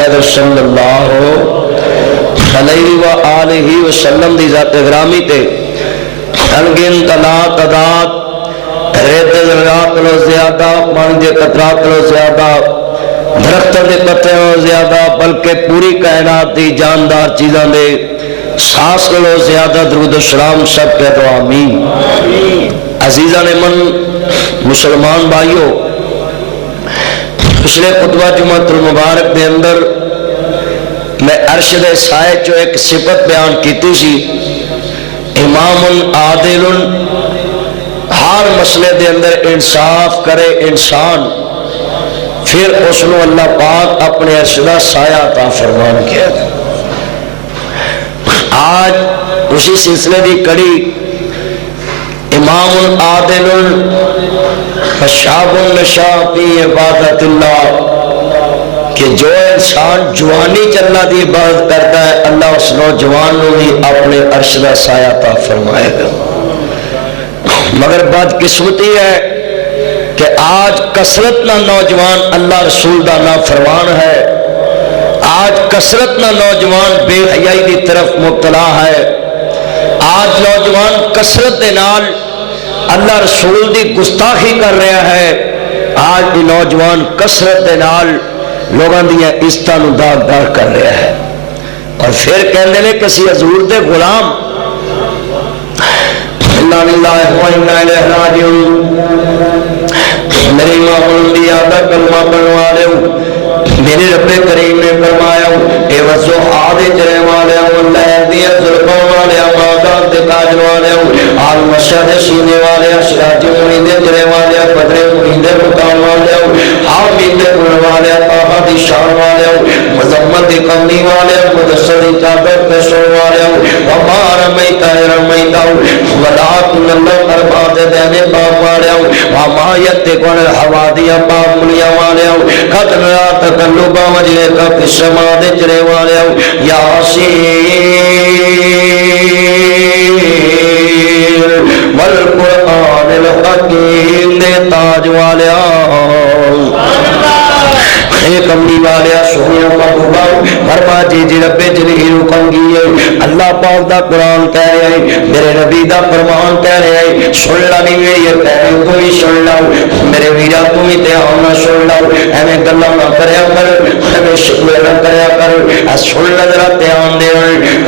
صلی اللہ علیہ وآلہ وسلم دی ذات گرامی تے انگن تلا تعداد ریت ذرات لو زیادہ پانی دے قطرات لو زیادہ درختوں دے پتے لو زیادہ بلکہ پوری کائنات دی جاندار چیزاں دے سانس لو زیادہ درود و سلام سب کہہ دو آمین۔ عزیزان من مسلمان بھائیو، پچھلے خطبہ جمعۃ المبارک دے اندر میں عرش دے سائے جو ایک صفت بیان کیتی سی، امام عادل، ہر مسئلے دے اندر انصاف کرے انسان، پھر اس نے اللہ پاک اپنے عرش دا سایہ عطا فرمان کیا۔ آج اسی سلسلے دی کڑی امام عادل شاب النشا فی عبادت اللہ، کہ جو انسان جوانی چلنا دی عبادت کرتا ہے اللہ اس نوجوان نو بھی اپنے عرش دا سایہ عطا فرمائے گا۔ مگر بدقسمتی ہے کہ آج کثرت نہ نوجوان اللہ رسول دا نافرمان ہے، آج کثرت نہ نوجوان بے حیائی دی طرف مبتلا ہے، آج نوجوان کثرت دے نال اللہ رسول دی گستاخی کر رہا ہے، آج دی نوجوان کثرت دے نال لوگاں دیا عزتاں نو داغدار کر رہا ہے، اور پھر کہندے نے کسی حضور دے غلام انا للہ و انا الیہ راجعون، میری امام دی آدھا کلمہ پڑھوا رہے ہوں، میرے رب کریم نے فرمایا اے وزو آدھے چرے والے ہوں، لہر دیا ظلقوں والے ہوں، مادات دے تاج والے ہوں، آل مشہد سینے والے ہوں، شراجی مہیندے چرے والے ہوں، بدرے مہیندے مقام والے ہوں، حامد قرآن والے ہوں، طاہا دی شان والے ہوں، مزمت دی قومی والے ہوں، مدسر دی چادر پیشور والے ہوں، وما رمیتا رمیتا ہوں، ولیکن اللہ ارباد دینے باپ والے ہوں، وما یتقن الحوادی باپ ملیہ والے ہوں، قدر تقلبہ وجہ کا فی السماء دے چرے والے ہوں، یاسین والقرآن الحکیم دے تاج والے ہوں، ایک امنی والے سونیا محبوبہ فرما جی جی رب جلیل کنگی ہے، اللہ پاک دا قرآن کہہ رہے ہیں، میرے نبی دا فرمان کہہ رہے ہیں، سن لا نہیں میری یہ کہنے تو ہی سن لاؤ، میرے ویرا تو ہی دھیان نہ سن لاؤ، ایویں گلاں نہ کریا کر، ایویں شکوے نہ کریا کر، سن لا ذرا دھیان دے۔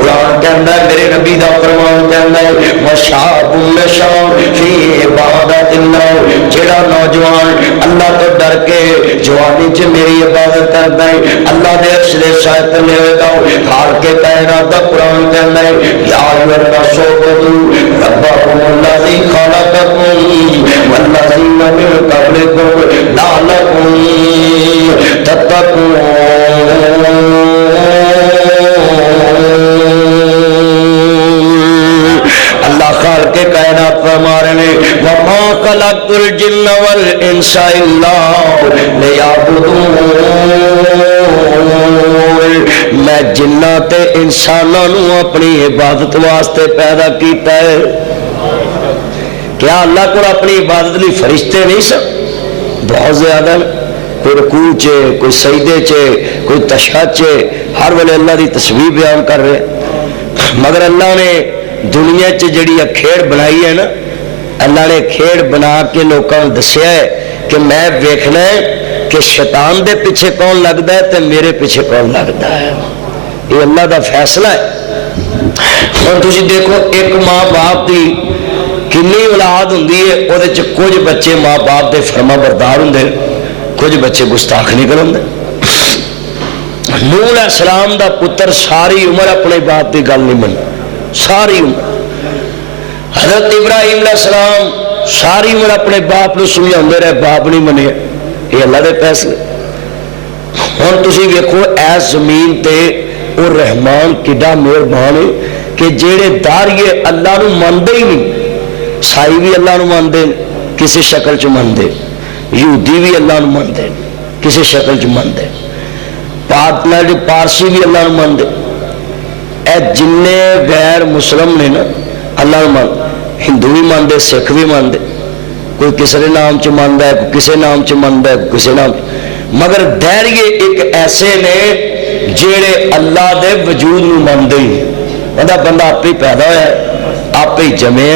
قرآن کہندا ہے، میرے نبی دا فرمان کہندا ہے، وشاب نشا فی عبادت اللہ، جڑا نوجوان اللہ تو ڈر کے جوانی چ میری عبادت کرتا ہے اللہ دے عرش دے سائے تلے ہوگا، حال کے کائنات دا قرآن کہنا ہے، یا ایھا الناس اعبدوا ربکم الذی خلقکم والذین من قبلکم لعلکم تتقون۔ اللہ خالق کائنات فرما رہے ہیں، وما خلقت الجن والانس الا لیعبدون، میں جنات انسانوں اپنی عبادت واسطے پیدا کیتا ہے۔ کیا اللہ کو اپنی عبادت لی فرشتے نہیں سن؟ بہت زیادہ، کوئی رکوع چے، کوئی سجدے چے، کوئی تشہد چے، ہر ویلے اللہ دی تسبیح بیان کر رہے، مگر اللہ نے دنیا چ جڑی کھیڑ بنائی ہے نا، اللہ نے کھیڑ بنا کے لوگوں کو دسیا ہے کہ میں ویکھنا ہے کہ شیطان دے پیچھے کون لگتا ہے تے میرے پیچھے کون لگتا ہے، یہ اللہ دا فیصلہ ہے۔ اور تسی دیکھو ایک ماں باپ دی کنی اولاد ہوندی ہے، وہ کچھ بچے ماں باپ دے فرما بردار ہوندے، کچھ بچے گستاخ نکل ہوندے۔ نوح علیہ السلام دا پتر ساری عمر اپنے باپ دی گل نہیں منی، ساری عمر۔ حضرت ابراہیم علیہ السلام ساری عمر اپنے باپ نو سمجھاندے رہے، باپ نہیں منیا، یہ اللہ دے فیصلے۔ ہن تسی ویکھو ایس زمین تے او رحمان کڈا مہربان ہے کہ جیڑے داریے اللہ نو مندے ہی نہیں، سائی بھی اللہ نو مندے کسی شکل چ مندے، یہودی بھی اللہ نو مندے کسی شکل چ مندے، پارسی بھی اللہ نو مندے، اے جننے غیر مسلم نے نا اللہ نو مند، ہندو بھی مندے، سکھ بھی مندے، کوئی کسی نام چ ماندا ہے، کوئی کسی نام چ ماندا ہے، کوئی کسی نام، مگر دہریے ایک ایسے نے جیڑے اللہ دے وجود نو مندے ہی بندہ آپ ہی پیدا ہوا ہے آپ ہی جمے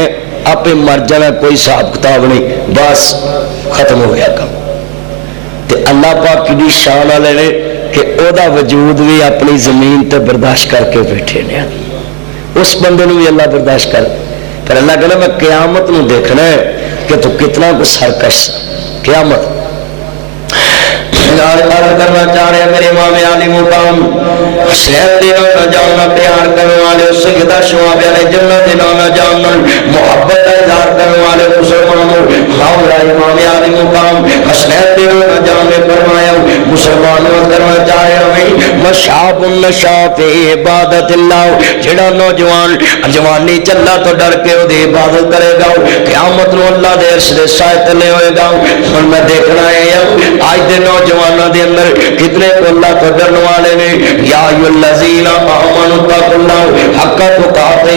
آپ ہی مر جانا کوئی حساب کتاب نہیں بس ختم ہو گیا کام تے اللہ پاک کی شان والے نے کہ او دا وجود بھی اپنی زمین تے برداشت کر کے بیٹھے نے اس بندے نو بھی اللہ برداشت کر پھر اللہ کہنا میں قیامت نو دیکھنا ہے کہ تو کتنا کو سرکش قیامت کرنا چاہ رہے میرے امام علی مقام حسین دینا نہ جاننا پیار کرنے والے سیدہ شعب علیہ جنت دینا نہ جاننا محبت کا اظہار کرنے والے مسلمانوں مولا امام علی مقام حسین دینا نہ جاننے فرمایا مسلمانوں کرنا چاہ رہے ہمیں مشاب النشاف عبادت اللہ جڑا نوجوان جوانی چلا تو ڈر کے وہ عبادت کرے گا قیامت نو اللہ دے عرش دے سائے تلے ہوئے گا اور میں دیکھنا ہے آج دے نوجوانوں دے اندر کتنے کو اللہ تو ڈرنے والے نے یا ایھا الذین آمنوا اتقوا اللہ حق تقاتہ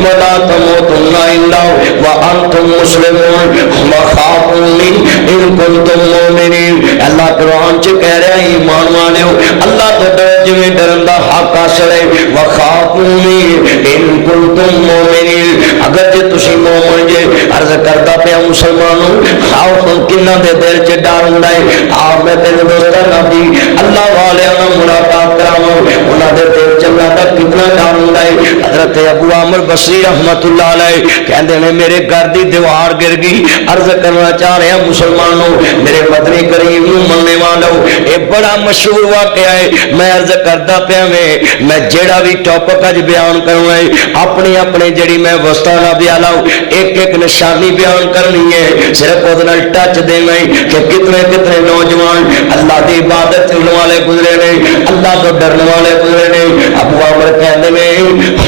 ولا تموتن الا وانتم مسلمون وخافونی ان کنتم مؤمنین اللہ قرآن چ کہہ رہا ہے ایمان والو اللہ تو ڈر جویں ڈرن دا حق اصل ہے وخافونی ان کنتم مؤمنین اگر جے تسی مومن جے عرض کردا پیا مسلمانوں خوف کنہ دے دل چ ڈر ہوندا ہے آپ میں تیرے دوستہ نبی اللہ والے ملاقات کراؤں انہاں دے دل چنگا تک کتنا ڈر ہوندا ہے حضرت ابو عامر بصری رحمت اللہ علیہ کہندے نے میرے گھر دی دیوار گر گئی عرض کرنا چاہ رہے ہیں مسلمانوں میرے مدنی کریم نو مننے والو اے بڑا مشہور واقعہ ہے میں عرض کردا پیا میں جیڑا بھی ٹاپک اج بیان کرنا ہے اپنی اپنی جڑی میں وسطانا بیان لاؤ ایک ایک نشانی بیان کرنی ہے صرف اودے نال ٹچ دینا ہے کہ کتنے کتنے نوجوان اللہ دی عبادت کرنے والے گزرے نے اللہ تو ڈرنے والے گزرے نے ابو عمر کہندے نے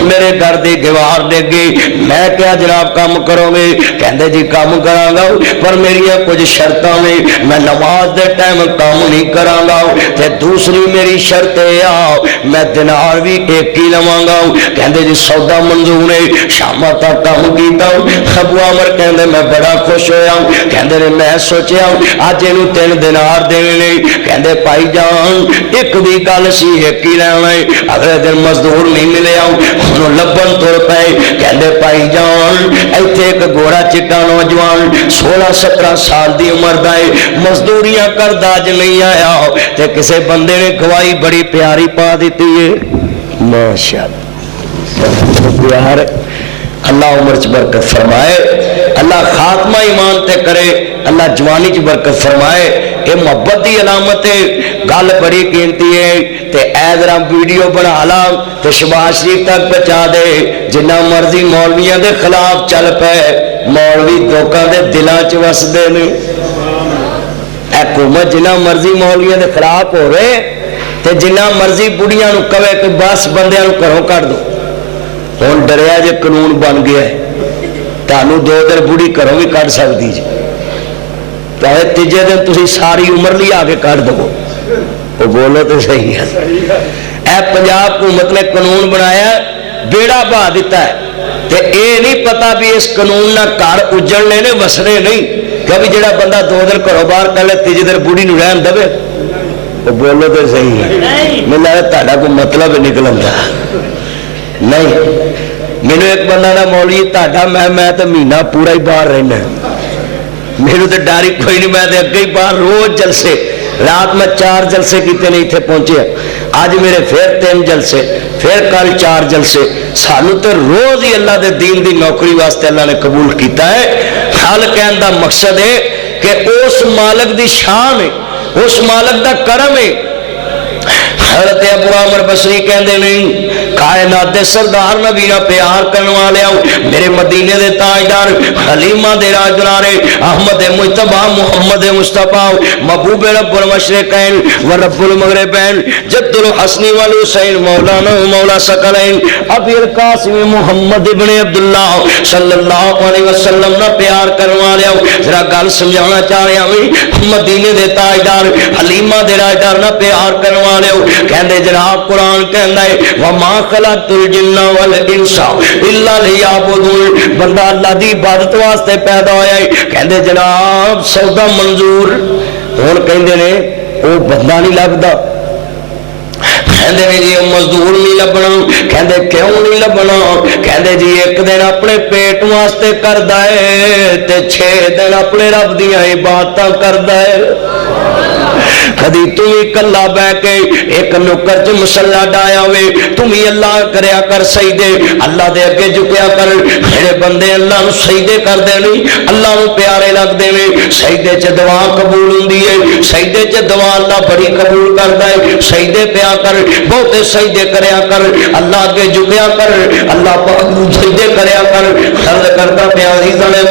میرے گھر دی دیوار ڈگ گئی میں کیا جناب کام کرو گے کہندے جی کام کراں گا پر میریاں کچھ شرطاں نے میں نماز دے ٹائم کام نہیں کراں گا تے دوسری میری شرط ہے میں دینار بھی ایک ہی لواں گا کہندے جی سودا منظور ہے شام تک کام کیتا ابو عمر کہندے میں بڑا خوش ہویا کہندے نے میں سوچیا اج اینو 3 دینار دینے نے کہندے پائی جان ایک دی گل سی ایک ہی لینا ہے اگلے دن مزدور نہیں ملے انہوں لبن تر پے کہندے پائی جان ایتھے ایک گھوڑا چٹا نوجوان 16-17 سال دی عمر دا ہے مزدوریاں کردا اج نہیں آیا تے کسے بندے نے گواہی بڑی پیاری پا دیتی ہے ماشاءاللہ پیار اللہ عمر چ برکت فرمائے اللہ خاتمہ ایمان تے کرے اللہ جوانی چ برکت فرمائے یہ محبت دی علامت ہے گل بڑی قیمتی ہے تے اے ذرا ویڈیو بنا لا تے شباز شریف تک پہنچا دے جنہ مرضی مولویاں دے خلاف چل پے مولوی لوکاں دے دلاں چ وسدے نے حکومت جنہ مرضی مولویاں دے خلاف ہو رہے تے جنہ مرضی بڑیاں نو کہے کہ بس بندیاں نو گھروں کڈ دو ہن ڈریا جے قانون بن گیا ہے تانوں 2 دن بڑی گھروں بھی کڈ سکدی جی چاہے تیجے دن تسی ساری عمر لی آگے کٹ دو وہ بولو تو صحیح ہے اے پنجاب حکومت نے قانون بنایا بیڑا بہا دیتا ہے تے اے نہیں پتا بھی اس قانون نہ گھر اجڑنے نے وسنے نہیں کہ جڑا بندہ 2 دن گھروں باہر کر لے تیجے دن بوڑھی نو رہن دے وہ بولو تو صحیح ہے میں تہاڈا کوئی مطلب نکل آندا نہیں مینوں ایک بندہ نہ مولوی تہاڈا میں تو مہینہ پورا ہی باہر رہنا میرے تو ڈر ہی کوئی نہیں میں اگے ہی باہر روز جلسے رات میں 4 جلسے کیتے نہیں تھے پہنچے آج میرے پھر 3 جلسے پھر کل 4 جلسے سانو تو روز ہی اللہ دے دین دی نوکری واسطے اللہ نے قبول کیتا ہے حال کہن دا مقصد ہے کہ اس مالک دی شان ہے اس مالک دا کرم ہے حضرت ابو عامر بصری کہندے نہیں کائنات دے سردار نبی نہ پیار کرنے والے میرے مدینے دے تاجدار حلیمہ دے راجدارے احمد مجتبی محمد مصطفیٰ محبوب رب المشرقین و رب المغربین جد الحسن والحسین مولانا مولا ثقلین ابی القاسم محمد ابن عبداللہ صلی اللہ علیہ وسلم نہ پیار کرنے والے ذرا گل سمجھانا چاہ رہے ہیں مدینے دے تاجدار حلیمہ دے راجدار نہ پیار کرنے والے کہندے جناب قرآن کہندا ہے وما خلقت الجن والانس الا لیعبدون بندہ اللہ دی عبادت واسطے پیدا ہویا ہے کہندے جناب سودا منظور ہن کہندے نے او بندہ نہیں لبدا کہندے نے جی مزدور نہیں لبنا. کہندے کیوں نہیں لبنا؟ کہندے جی ایک دن اپنے پیٹ واسطے کردا ہے تے 6 دن اپنے رب دیاں عبادتاں کردا ہے. کدی تمہیں کلا بہ کے ایک نکر چ مسلا ڈایا ہوئے تمہیں اللہ کریا کر سجدے اللہ دے اگے جھکیا کر. میرے بندے اللہ نو سجدے کردے نہیں اللہ نو پیارے لگدے نے. سجدے چ دعا قبول ہوندی ہے سجدے چ دعا اللہ بڑی قبول کردا ہے. سجدے پیا کر بہتے سجدے کریا کر اللہ اگے جھکیا کر اللہ پاک نو سجدے کریا کر. عرض کردا پیا عزیزاں نے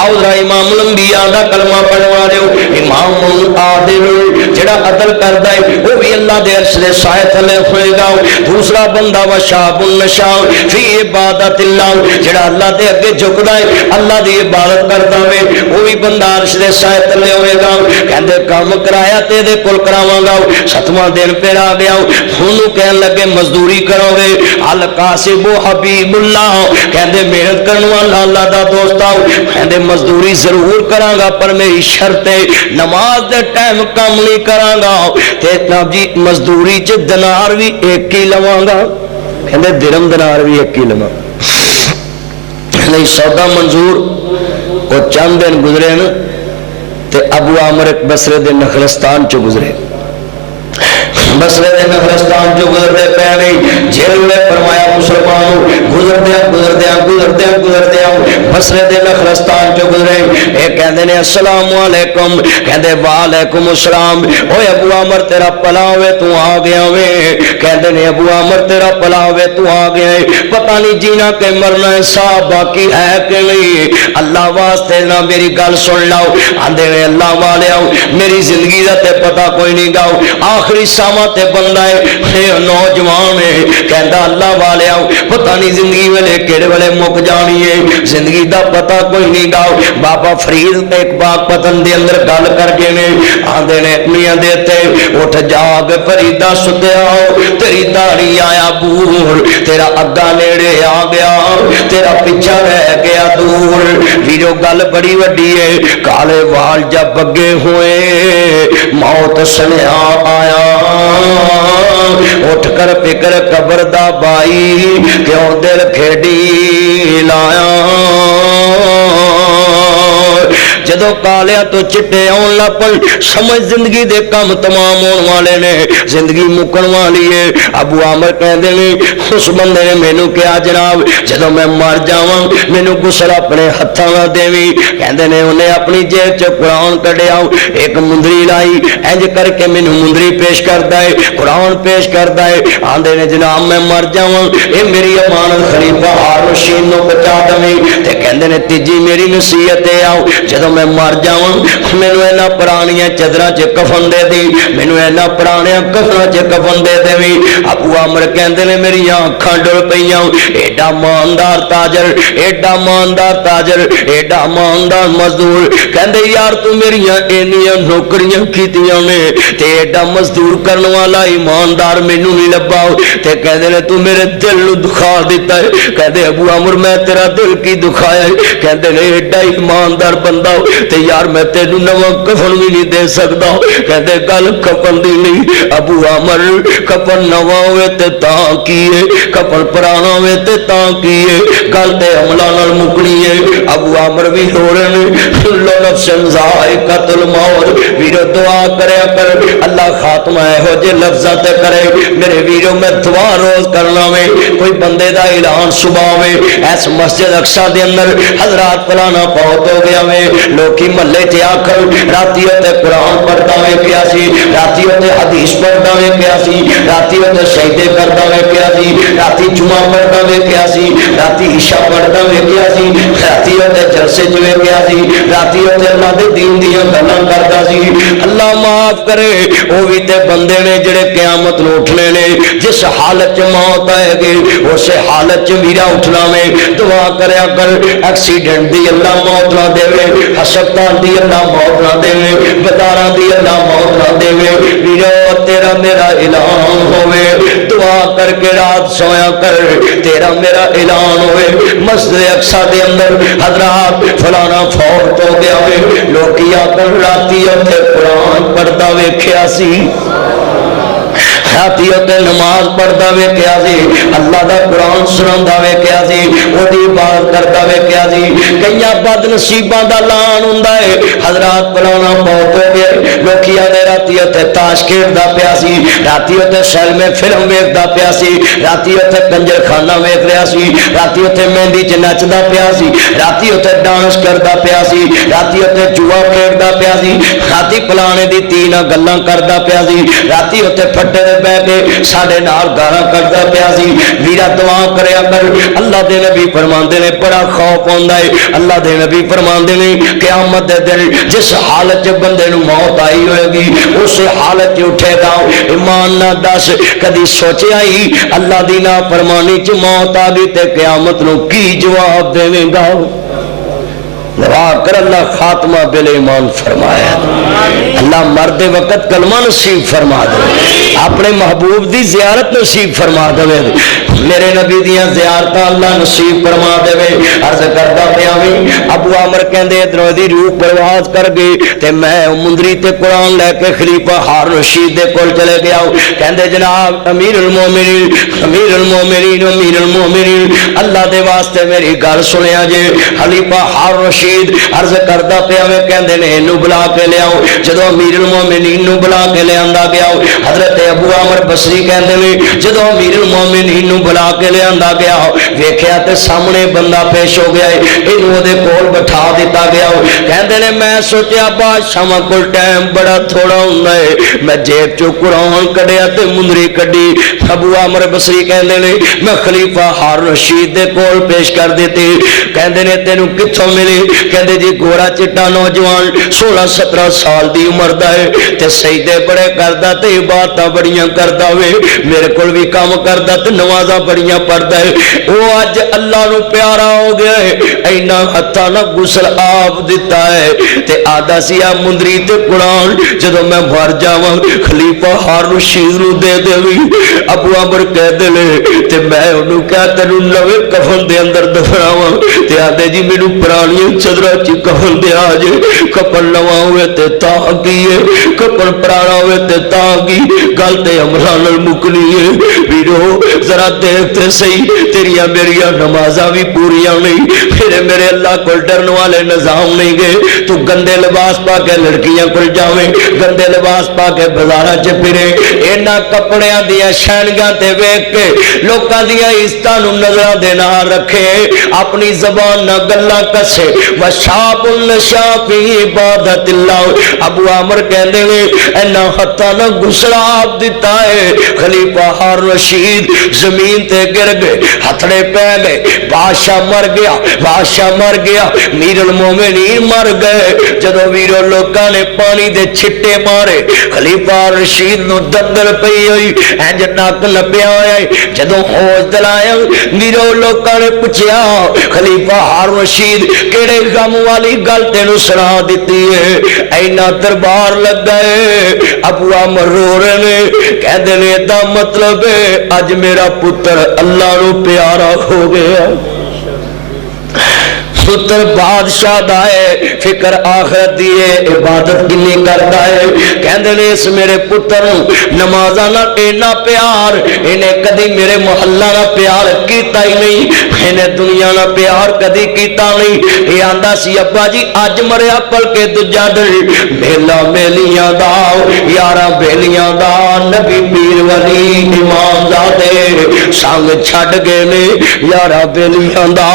آؤ ذرا امام الانبیاء دا کلمہ پڑھوا دیو. امام عادل جڑا عدل کردا ہے وہ بھی اللہ دے عرش دے سائے تھلے ہوئے گا. دوسرا بندہ وشاب النشاء فی عبادت اللہ جڑا اللہ دے اگے جھکدا ہے اللہ دی عبادت کردا ہے وہ بھی بندہ عرش دے سائے تھلے ہوئے گا. کہندے کام کرایا تے دے کول کراواں گا. 7واں دن پھر آ گیا ہن کہن لگے مزدوری کرو گے. القاسب حبیب اللہ کہندے محنت کرن والا اللہ دا دوست آؤ. کہندے مزدوری ضرور کراں گا پر میری شرط ہے نماز دے ٹائم کام نہیں کراں گا تے جی مزدوری چ دینار بھی ایک ہی لواں گا. کہندے درم دینار بھی ایک ہی لواں. نہیں سودا منظور. وہ چند دن گزرے نا تے ابو عامر ایک بصرے دے نخلستان چ گزرے. بصرے دے نخلستان چ گزرتے پے نہیں جیل نے فرمایا مسلمانوں گزردیا بصرے دے نخلستان چ گزرے. اے کہندے نے السلام علیکم. کہندے وعلیکم السلام. اوے ابو عامر تیرا بھلا ہوئے تو آ گیا وے. کہندے نے ابو عامر تیرا بھلا ہوئے تو آ گیا ہے پتہ نہیں جینا کہ مرنا ہے صاحب باقی ہے کہ نہیں. اللہ واسطے نہ میری گل سن لاؤ. آندے نے اللہ والے آؤ میری زندگی دا تے پتہ کوئی نہیں گاؤ آخری ساواں تے بندہ ہے نوجوان ہے. کہندا اللہ والے آؤ پتہ نہیں زندگی ویلے کیڑے ویلے مک جانی ہے زندگی دا پتہ کوئی نہیں گاؤ. بابا فرید ایک باغ پتن دے اندر گل کر کے نے آندے نے میاں دیتے اٹھ جاگ فریدا ستیا تیری داڑھی آیا بور تیرا اگا نیڑے آ گیا تیرا پیچھا رہ گیا دور. ویرو گل بڑی وڈی ہے. کالے وال جب بگے ہوئے موت سنیا آیا اٹھ کر فکر قبر دا بائی کیوں دل کھیڑی لایا. جدو کالیا تو چٹے آن لپن سمجھ زندگی دے کام تمام ہون والے نے زندگی مکن والی ہے. ابو عامر کہندے نے اس بندے نے مینوں کہا جناب جدو میں مر جاواں مینوں غسل اپنے ہتھاں نال دیویں. کہندے نے انہیں اپنی جیب چ قرآن کڈیا ایک مندری لائی انج کر کے مینوں مندری پیش کردا ہے قرآن پیش کردا ہے. آندے نے جناب میں مر جاواں اے میری امانت خلیفہ ہارون رشید نوں بچا دیں. تے کہندے نے تیجی میری نصیحت ہے آؤ جدو میں مر جاواں مینوں اینا پرانیاں چادراں چ کفن دے دی مینوں اینا پرانیاں کفناں چ کفن دے دے. ابو عامر کہندے نے میری اکھاں ڈل پیاں ایڈا ماندار تاجر ایڈا ماندار تاجر ایڈا ماندار مزدور. کہندے یار تو میریاں اینیاں نوکریاں کیتیاں نے تے ایڈا مزدور کرن والا ایماندار مینوں نہیں لبا. تے کہندے نے تو میرے دل نو دکھا دیتا ہے. کہندے ابو عامر میں تیرا دل کی دکھایا ہے؟ کہندے نے ایڈا ایماندار بندہ تے یار میں تینوں نواں کفن بھی نہیں دے سکدا. کہندے گل کفن دی نہیں ابو عامر کفن نواں ہوئے تے تاں کیے کفن پرانا ہوئے تے تاں کیے گل تے عملاں نال مکنی ہے. ابو عامر بھی رو رہے نے کل نفس ذائقۃ الموت. ویرو دعا کریا کر اللہ خاتمہ ہو جے لفظاں تے کرے. میرے ویرو میں دعا روز کرنا وے کوئی بندے دا اعلان صبح وے اس مسجد اقصی دے اندر حضرات فلانا فوت ہو گیا وے لوکی محلے تے آکر راتی تے قرآن پڑھدا وے کیا سی راتی تے حدیث پڑھدا وے کیا سی راتی تے سجدے کردا وے کیا سی راتی جمعہ پڑھدا وے کیا سی راتی عشاء پڑھدا وے کیا سی راتی تے جلسے وے کیا سی راتی تے اللہ دے دین دیاں گلاں کردا سی. اللہ معاف کرے او وی تے بندے نے جڑے قیامت نو اٹھنے نے جس حالت چ موت آئے گی اس حالت چ ویرا اٹھنا میں دعا کریا کر. ایکسیڈنٹ دی اللہ موت نہ دے ہسپتال دی اللہ موت نہ دے بازاراں دی اللہ موت نہ دے. ویرو تیرا میرا اعلان ہوئے دعا کر کے رات سویا کر تیرا میرا اعلان ہوئے مسجد اقصی دے اندر حضرات فلانا فوت ہو گیا وے لوکی آ کر راتی تے قرآن پڑھدا ویکھیا سی. راتی تے نماز پڑھدا ویکھیا سی اللہ دا قرآن سناوندا ویکھیا سی اودی عبادت کردا ویکھیا سی کئیاں بد نصیباں دا لان ہوندا ہے حضرات پڑھانا بہت ہو گئے لوکی آدھے راتی تے تاش کھیڈدا پیا سی راتی تے سیل میں فلم ویکھدا پیا سی راتی تے کنجر خانہ ویکھ رہا سی راتی تے مہندی چ نچدا پیا سی راتی تے ڈانس کردا پیا سی راتی تے جوا کھیڈدا پیا سی راتی پلانے دی تی نال گلاں کردا پیا سی راتی تے پھٹے تے بیٹھ کے ساڈے نال گالاں کردا پیا سی ویرا دعا کریا کر اللہ دے نبی فرماندے نے بڑا خوف ہوندا ہے اللہ دے نبی فرماندے نے قیامت دے دن جس حالت چ بندے نو موت آئی ہوئے گی اس حالت چ اٹھے گا ایمان نہ دس کدی سوچیا ہی اللہ دی نافرمانی چ موت آ گئی تے قیامت نو کی جواب دے گا دعا کر اللہ خاتمہ بل ایمان فرمایا اللہ مرد وقت کلمہ نصیب فرما دے اپنے محبوب دی زیارت نصیب فرما دے میرے نبی دیاں زیارتاں اللہ نصیب فرما دے عرض کردا پیا وی ابو عامر کہندے ادھروں دی روح پرواز کر گئی تے میں مندری تے قرآن لے کے خلیفہ ہارون رشید دے کول چلے گیا کہندے جناب امیر المومنین امیر المومنین امیر المومنین اللہ دے واسطے میری گل سنیا جے خلیفہ ہارون رشید عرض کردا پیا میں کہندے نے اینو بلا کے لے آؤ جدوں امیر المومنین نو بلا کے لے آندا گیا حضرت ابو عامر بصری کہندے نے جدوں امیر المومنین نو بلا کے لے آندا گیا ویکھیا تے سامنے بندہ پیش ہو گیا اینو دے کول بٹھا دتا گیا کہندے نے میں سوچیا بادشاہ کول ٹائم بڑا تھوڑا ہوندا ہے میں جیب چوں قرآن کڈیا تے مندری کڈی ابو عامر بصری کہندے نے میں خلیفہ ہارون رشید دے کول پیش کر دتی کہندے نے تینوں کتھوں ملی کہندے جی گورا چٹا نوجوان 16-17 سال دی عمر دا ہے تے سجدے بڑے کردا تے عبادتاں بڑیاں کردا وے میرے کول بھی کام کردا تے نمازاں بڑیاں پڑھدا ہے او اج اللہ نو پیارا ہو گیا ہے اینا ہتھاں نہ غسل آپ دتا ہے تے آدا سی آ مندری تے قرآن جدوں میں مر جاواں خلیفہ ہارون رشید نو دے دیوی ابو عامر کہہ دے لے تے میں اونوں کہا تینوں نویں کفن دے اندر دفناواں تے آدے جی مینوں پرانیاں چدرا چی کفن دے آجے کفن نواں ہوئے تے تاں کیے کفن پرانا ہوئے تے تاں کی گل تے عمران المکنی ہے ویرو ذرا دیکھتے صحیح تیریاں میریاں نمازاں بھی پوریاں نہیں پھر میرے اللہ کو ڈرن والے نظام نہیں گئے تو گندے لباس پا کے لڑکیاں کر جاویں گندے لباس پا کے بازاراں چ پھرے اینا کپڑیاں دیاں شینگاں تے ویکھ کے لوکاں دیاں عزتاں نو نظراں دے نال رکھے اپنی زبان نہ گلاں کسے وشاب النشا فی عبادت اللہ ابو عامر کہندے نے اینا ہتھاں نہ غسلا آپ دتا ہے خلیفہ ہارون رشید زمین تے گر گئے ہتھڑے پہ گئے بادشاہ مر گیا بادشاہ مر گیا امیر المومنین مر گئے جدوں ویرو لوکاں نے پانی دے چھٹے مارے خلیفہ رشید نو دندل پئی ہوئی انج نک لبیا ہویا جدوں ہوش دلایا ویرو لوکاں نے پوچھیا خلیفہ ہارون رشید کیڑے غم والی گل تینوں سنا دیتی ہے اینا دربار لگ گئے ابو عامر رو رہے نے کہندے نے دا مطلب ہے اج میرا پتر اللہ نو پیارا ہو گیا پتر بادشاہ دا ہے فکر آخرت دی ہے عبادت کنی کرتا ہے کہندے نے اس میرے پتر نمازاں نہ اینا پیار انہیں کدی میرے محلہ نہ پیار کیتا ہی نہیں انہیں دنیا نہ پیار کدی کیتا نہیں یہ آندہ سی ابا جی آج مریا پل کے دجا ڈر بیلا بیلیاں دا یارہ بیلیاں دا نبی پیر ولی امام زادے سانگ چھڑ گئے نے یارہ بیلیاں دا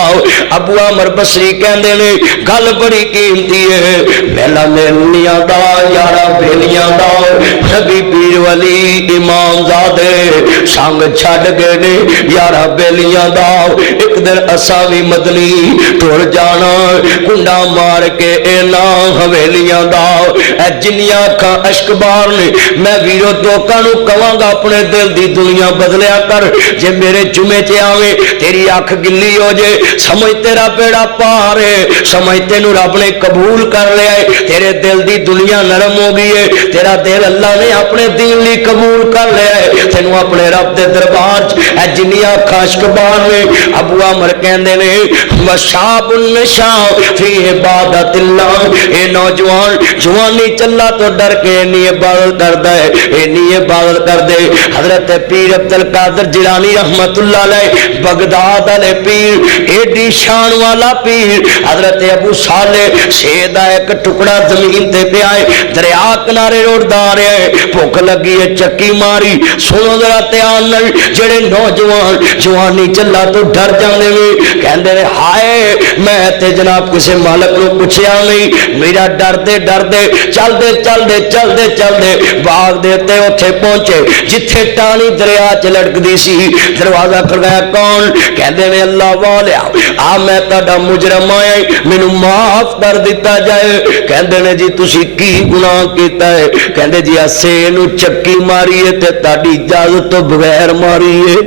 ابو عامر بصری کہندے نے گل بڑی قیمتی ہے بیلا بیلیاں دا یارہ بیلیاں دا نبی پیر ولی امام زادے سانگ چھڑ گئے نے یارہ بیلیاں دا ایک دن اساوی مدنی ٹر جانا کنڈا مار کے اینا حویلیاں دا اے جنیاں کھا عشق بار نے میں ویرو دوکاں نو کواں گا اپنے دل دی دنیا بدلیا کر جے میرے جمعے چے آویں تیری آنکھ گلی ہو جے سمجھ تیرا بیڑا پارے سمجھ تینو رب نے قبول کر لیا ہے تیرے دل دی دنیا نرم ہو گئی ہے تیرا دل اللہ نے اپنے دین لی قبول کر لیا ہے تینو اپنے رب دے دربار اے جنیاں کھا عشق بار نے ابو عمر کہندے نے وشاب النشاء فی عبادت اللہ، اے نوجوان جوانی چلا تو ڈر کے انی عبادت کردا ہے، انی عبادت کر دے۔ حضرت پیر عبد القادر جیلانی رحمت اللہ علیہ بغداد والے پیر، ایڈی شان والا پیر، حضرت ابو صالح شہید دا ایک ٹکڑا زمین تے پیا ہے، دریا کنارے روڑدا رہا ہے، بھوک لگی ہے چکی ماری، سنو ذرا دھیان نال، جڑے نوجوان جوانی چلا تو ڈر جاندے نے، کہندے نے ہائے میں تے جناب کسے مالک نو پوچھیا نہیں، میرا ڈر دے چل دے باغ دیتے اوتھے پہنچے جتھے ٹانی دریا چ لٹکدی سی، دروازہ کھڑکایا، کون؟ کہندے نے اللہ والیا آ میں تہاڈا مجرم آیا مینوں معاف کر دتا جائے۔ کہندے نے جی تسی کی گناہ کیتا ہے؟ کہندے جی اسے نو چکی ماری ہے تے تہاڈی اجازت تو بغیر ماری ہے۔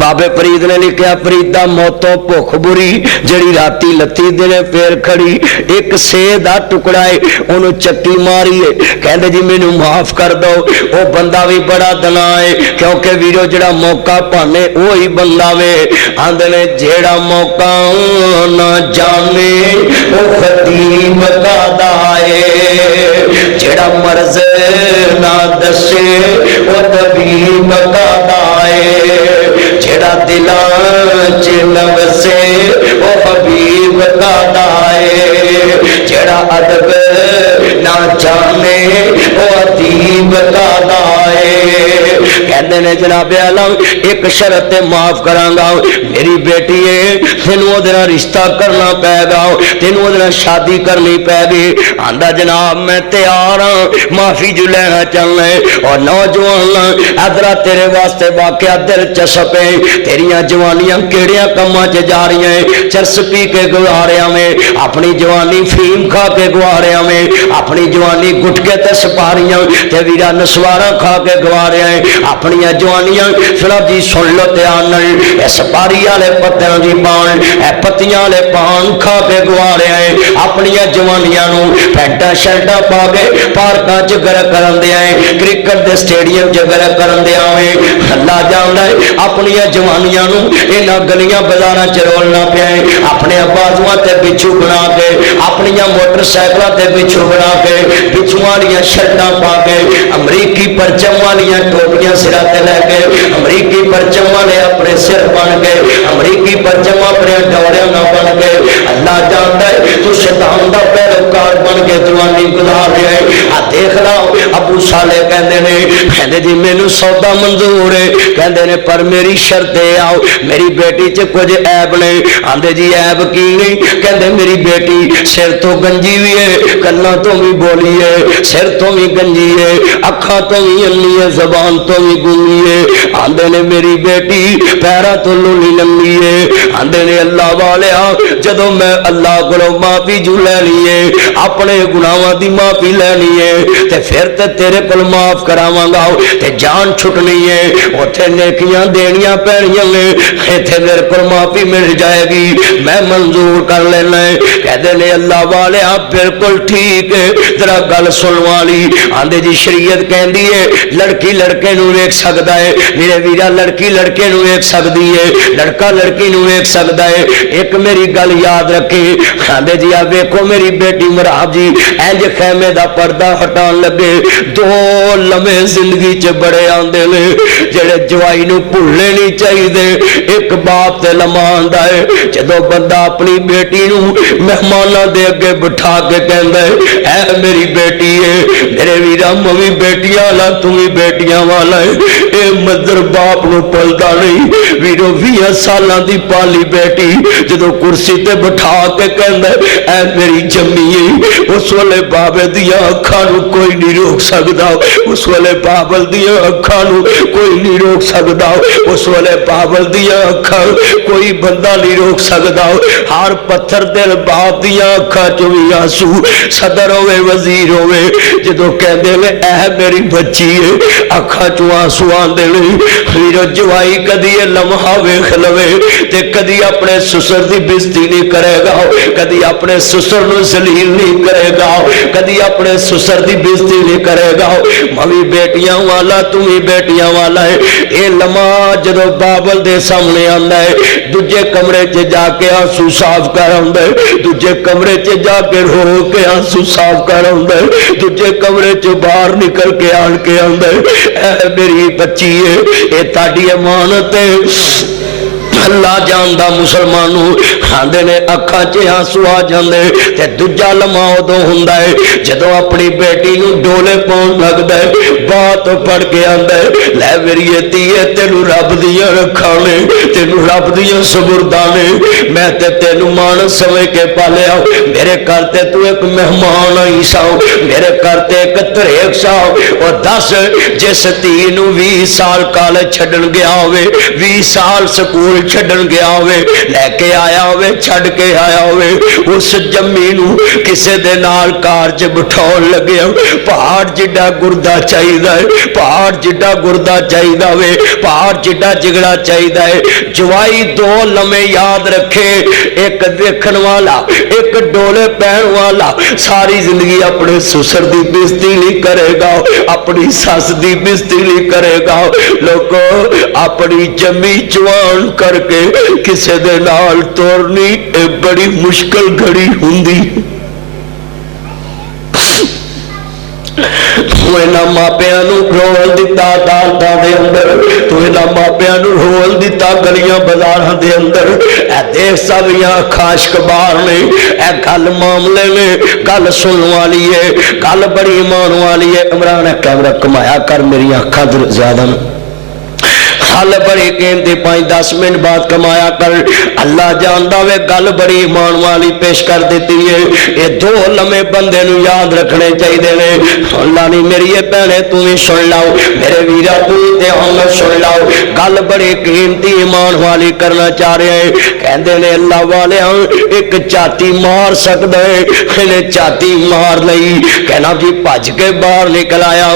بابے فرید نے لکھیا فریدا موتوں بھوک بری جڑی راتی لتی دنے پھر کھڑی، ایک سے دا ٹکڑا ہے انہوں چکی ماری ہے، کہندے جی مینوں معاف کر دو۔ او بندہ بھی بڑا دنا ہے کیونکہ ویرو جڑا موقع پانے وہی بندہ وے، آندے نے جیڑا موقع نہ جانے او خطیب کا دائے، جیڑا مرض نہ دسے او طبیب کا دائے، جڑا دلان چ نوسے او حبیب کا دائے، جڑا ادب نہ جانے او ادیب کا دائے۔ کہندے نے جناب عالم ایک شرط معاف کرانگا، میری بیٹی ہے تینوں دے نال رشتہ کرنا پے گا، تینوں دے نال شادی کرنی پے گی۔ آندا جناب میں تیار ہاں، معافی جو لینا چاہنا ہے۔ اور نوجوان ادرا تیرے واسطے واقعہ دلچسپ ہے، تیریاں جوانیاں کیڑیاں کماں چ جا رہی ہیں، چرس پی کے گزاریا میں، اپنی جوانی فیم کھا کے گواریا میں، اپنی جوانی گٹکے تے سپاریاں تے ویرا نسوارا کھا کے گواریا ہے، اپنی جوانیاں سنا جی سن لو دھیان نال، اے سپاری والے پتیاں دی پان، اے پتیاں والے پان کھا کے گواریا ہے، اپنی جوانیاں نو پینٹا شرٹا پا کے پارکاں چ گرک کرن دیا ہے، کرکٹ دے سٹیڈیم چ گرک کرن دیا ہے۔ اللہ جاندا ہے اپنی جوانیاں نو انہاں گلیاں بازاراں چ رولنا پیا ہے، اپنے بازواں تے بچھو بنا کے، اپنی موٹر سائیکلاں تے بچھو بنا کے، بچھو والیاں شرٹاں پا کے، امریکی پرچم والیاں ٹوپیاں سراں تے لے کے، امریکی پرچم والے اپنے سر بن کے، امریکی پرچم اپنے ڈوڑیاں نہ بن کے، اللہ جاندا ہے تو شیطان دا پیروکار بن کے جوانی گزار رہا ہے۔ آ دیکھ لو ابو صالح کہندے نے، کہندے جی مینوں سودا منظور ہے، کہندے نے پر میری شرط ہے آؤ میری بیٹی چ کچھ عیب نہیں۔ آندے جی عیب کی نہیں؟ کہندے میری بیٹی سر تو گنجی بھی ہے، کنا تو بھی بولی ہے، سر تو بھی گنجی ہے، اکھاں تو بھی انی ہے، زبان تو بھی گونگی ہے۔ آندے نے میری بیٹی پیرا تو لولی لمبی ہے۔ آندے نے اللہ والیا جدوں میں اللہ کو معافی جو لینی ہے، اپنے گناہاں دی معافی لینی ہے تے پھر تے تیرے کول معاف کراواں گا تے جان چھٹنی ہے، اوتھے نیکیاں دینیاں پینیاں نے، ایتھے میرے کول معافی مل جائے گی، میں منظور کر لینا ہے۔ کہندے نے اللہ والیا بالکل ٹھیک ہے، ذرا گل سن والی۔ آندے جی شریعت کہندی ہے لڑکی لڑکے نو ویکھ سکدا ہے، میرے ویرا لڑکی لڑکے نو ویکھ سکدی ہے، لڑکا لڑکی نو ویکھ سکدا ہے۔ ایک میری گل یاد رکھے، آندے جی آ ویکھو میری بیٹی مراب جی انج خیمے دا پردہ ہٹان لگے، دو لمحے زندگی چ بڑے آندے نے جڑے جوائی نو بھولنے نہیں چاہیے۔ ایک باپ تے لمحہ آندا ہے جدوں بندہ اپنی بیٹی نو مہماناں دے اگے بٹھا کے کہندا ہے اے میری بیٹی ہے، میرے ویرا میں بیٹیاں والا تو بھی بیٹیاں والا ہے۔ اے مدر باپ نو پلدا نہیں، ویرو 20 سالاں دی پالی بیٹی جدوں کرسی تے بٹھا کے کہندا ہے اے میری جمی ہے، اس ویلے بابے دیاں اکھاں نو کوئی نہیں روک سکدا، اس ویلے بابل دیاں اکھاں نو کوئی نہیں روک سکدا، اس ویلے بابل دیاں اکھاں کوئی بندہ نہیں روک سکدا۔ ہر پتھر دل باپ دیاں اکھاں چوں وی آنسو، صدر ہوئے وزیر ہوئے جدوں کہندے نے اے میری بچی ہے، اکھاں چوں آنسو آندے نے۔ ویرو جوائی کدی لمحہ ویکھ لوے تے کدی اپنے سسر دی بےزتی نہیں کرے گا، کدی اپنے سسر نو ذلیل نہیں کرے گا، کدی اپنے سسر دی بےزتی نہیں کرے گا۔ ممی بیٹیاں والا تم ہی بیٹیاں والا ہے، اے لمحہ جدو بابل دے سامنے آندا ہے دوجے کمرے چ جا کے آنسو صاف کر آندا ہے دوجے کمرے چ جا کے رو کے آنسو صاف کر آندا ہے دوجے کمرے چ باہر نکل کے آن کے آندا ہے اے میری بچی ہے اے تہاڈی امانت ہے اللہ جاندا مسلمانوں آندے نے اکھاں چ آنسو آ جاندے تے دوجا لمحہ ادوں ہوندا ہے جدوں اپنی بیٹی نوں ڈولے پاؤن لگدا ہے بات پڑھ کے آندا ہے لے میری دھیے تینوں رب دیاں رکھاں نے تینوں رب دیاں سبرداں نے میں تے تینوں مان سمجھ کے پالیا میرے گھر تے تو ایک مہمان آئی سا میرے گھر تے ایک تریک سا اور دس جس دھی نوں 20 سال کالج چھڈن گیا ہوئے 20 سال سکول چھڈن گیا ہوئے لے کے آیا ہوئے چھڈ کے آیا ہوئے اس جمی نوں کسے دے نال کار چ بٹھاؤن لگیا پہاڑ جڈا گردہ چاہیدا ہے پہاڑ جڈا گردہ چاہیدا ہوئے پہاڑ جڈا جگڑا چاہیدا ہے جوائی دو لمحے یاد رکھے ایک دیکھن والا ایک ڈولے پہن والا ساری زندگی اپنے سسر دی بےزتی نہیں کرے گا اپنی ساس دی بےزتی نہیں کرے گا لوگو اپنی جمی جوان کر کے کسے دے نال تورنی اے بڑی مشکل گھڑی ہوندی تو اینا ماپیاں نو رول دیتا دالتاں دے اندر تو اینا ماپیاں نو رول دیتا گلیاں بازاراں دے اندر اے دیکھ سبیاں خاش کبار نے اے گل معاملے نے گل سن والی ہے گل بڑی ایمان والی ہے عمران ہے کیمرہ کمایا کر میری آنکھاں زیادہ گل بڑی قیمتی 5-10 منٹ بعد کمایا کر اللہ جاندا وے گل بڑی ایمان والی پیش کر دیتی ہے یہ دو لمحے بندے نو یاد رکھنے چاہیے نے اللہ نہیں میری یہ بہنے تم ہی سن لاؤ میرے ویرا تم ہی دھیان سن لاؤ گل بڑی قیمتی ایمان والی کرنا چاہ رہے ہیں کہندے نے اللہ والے ایک چاتی مار سکدا ہے انہیں چاتی مار لئی کہنا جی بھج کے باہر نکل آیا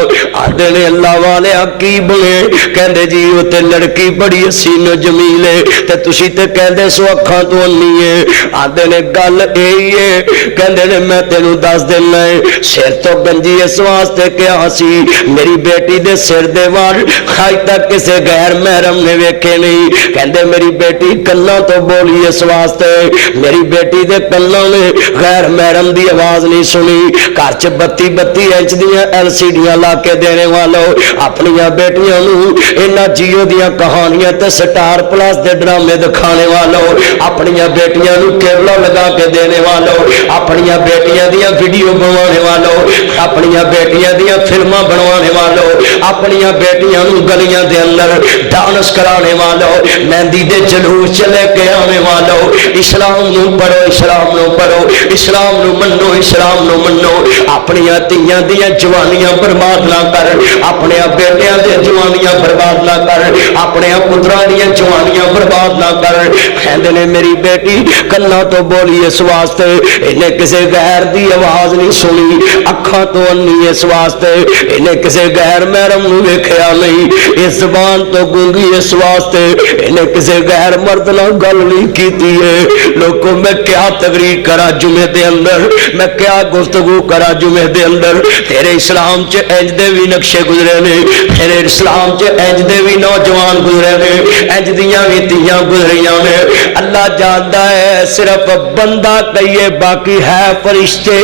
آندے نے اللہ والے کی بنے کہندے جی وہ تے لڑکی بڑی حسین و جمیل ہے تے تسی تے کہندے سو اکھاں تو نہیں ہے آندے نے گل اے ہے کہندے نے میں تینوں دس دینا ہے سر تو گنجی اس واسطے کیا سی میری بیٹی دے سر دے وال خائی تک کسے غیر محرم نے ویکھے نہیں کہندے میری بیٹی کنا تو بولی اس واسطے میری بیٹی دے کنا نے غیر محرم دی آواز نہیں سنی گھر چ 32 انچ دیاں LCDیاں لا کے دینے والو اپنیاں بیٹیاں نوں انہاں جیو دیاں کہانیاں تے سٹار پلس دے ڈرامے دکھانے والو اپنیاں بیٹیاں نوں کیبلا لگا کے دینے والو اپنیاں بیٹیاں دیاں ویڈیو بنوانے والو اپنیاں بیٹیاں دیاں فلماں بنوانے والو اپنیاں بیٹیاں نوں گلیاں دے اندر ڈانس کرانے والو مہندی دے جلوس چلے کے آنے والو اسلام نوں پڑھو اسلام نوں پڑھو اسلام نوں منو اسلام نوں منو اپنیاں تیاں دیاں جوانیاں برباد نہ کر اپنے بیٹیاں دے جوانیاں برباد نہ کر اپنے پتراں دیاں جوانیاں برباد نہ کر کہندے نے میری بیٹی کنا تو بولی اس واسطے انہیں کسے غیر دی آواز نہیں سنی اکھاں تو نہیں اس واسطے انہیں کسے غیر محرم نوں ویکھیا نہیں اس زبان تو گونگی اس واسطے انہیں کسے غیر مرد نال گل نہیں کیتی ہے لوگوں میں کیا تقریر کرا جمعے دے اندر میں کیا گفتگو کرا جمعے دے اندر تیرے اسلام چ انج دے وی نقشے گزرے نے تیرے اسلام چ انج دے وی نوجوان گزرے نے انج دیاں وی تیاں گزریاں نے اللہ جاندا ہے صرف بندہ کہیے باقی ہے فرشتے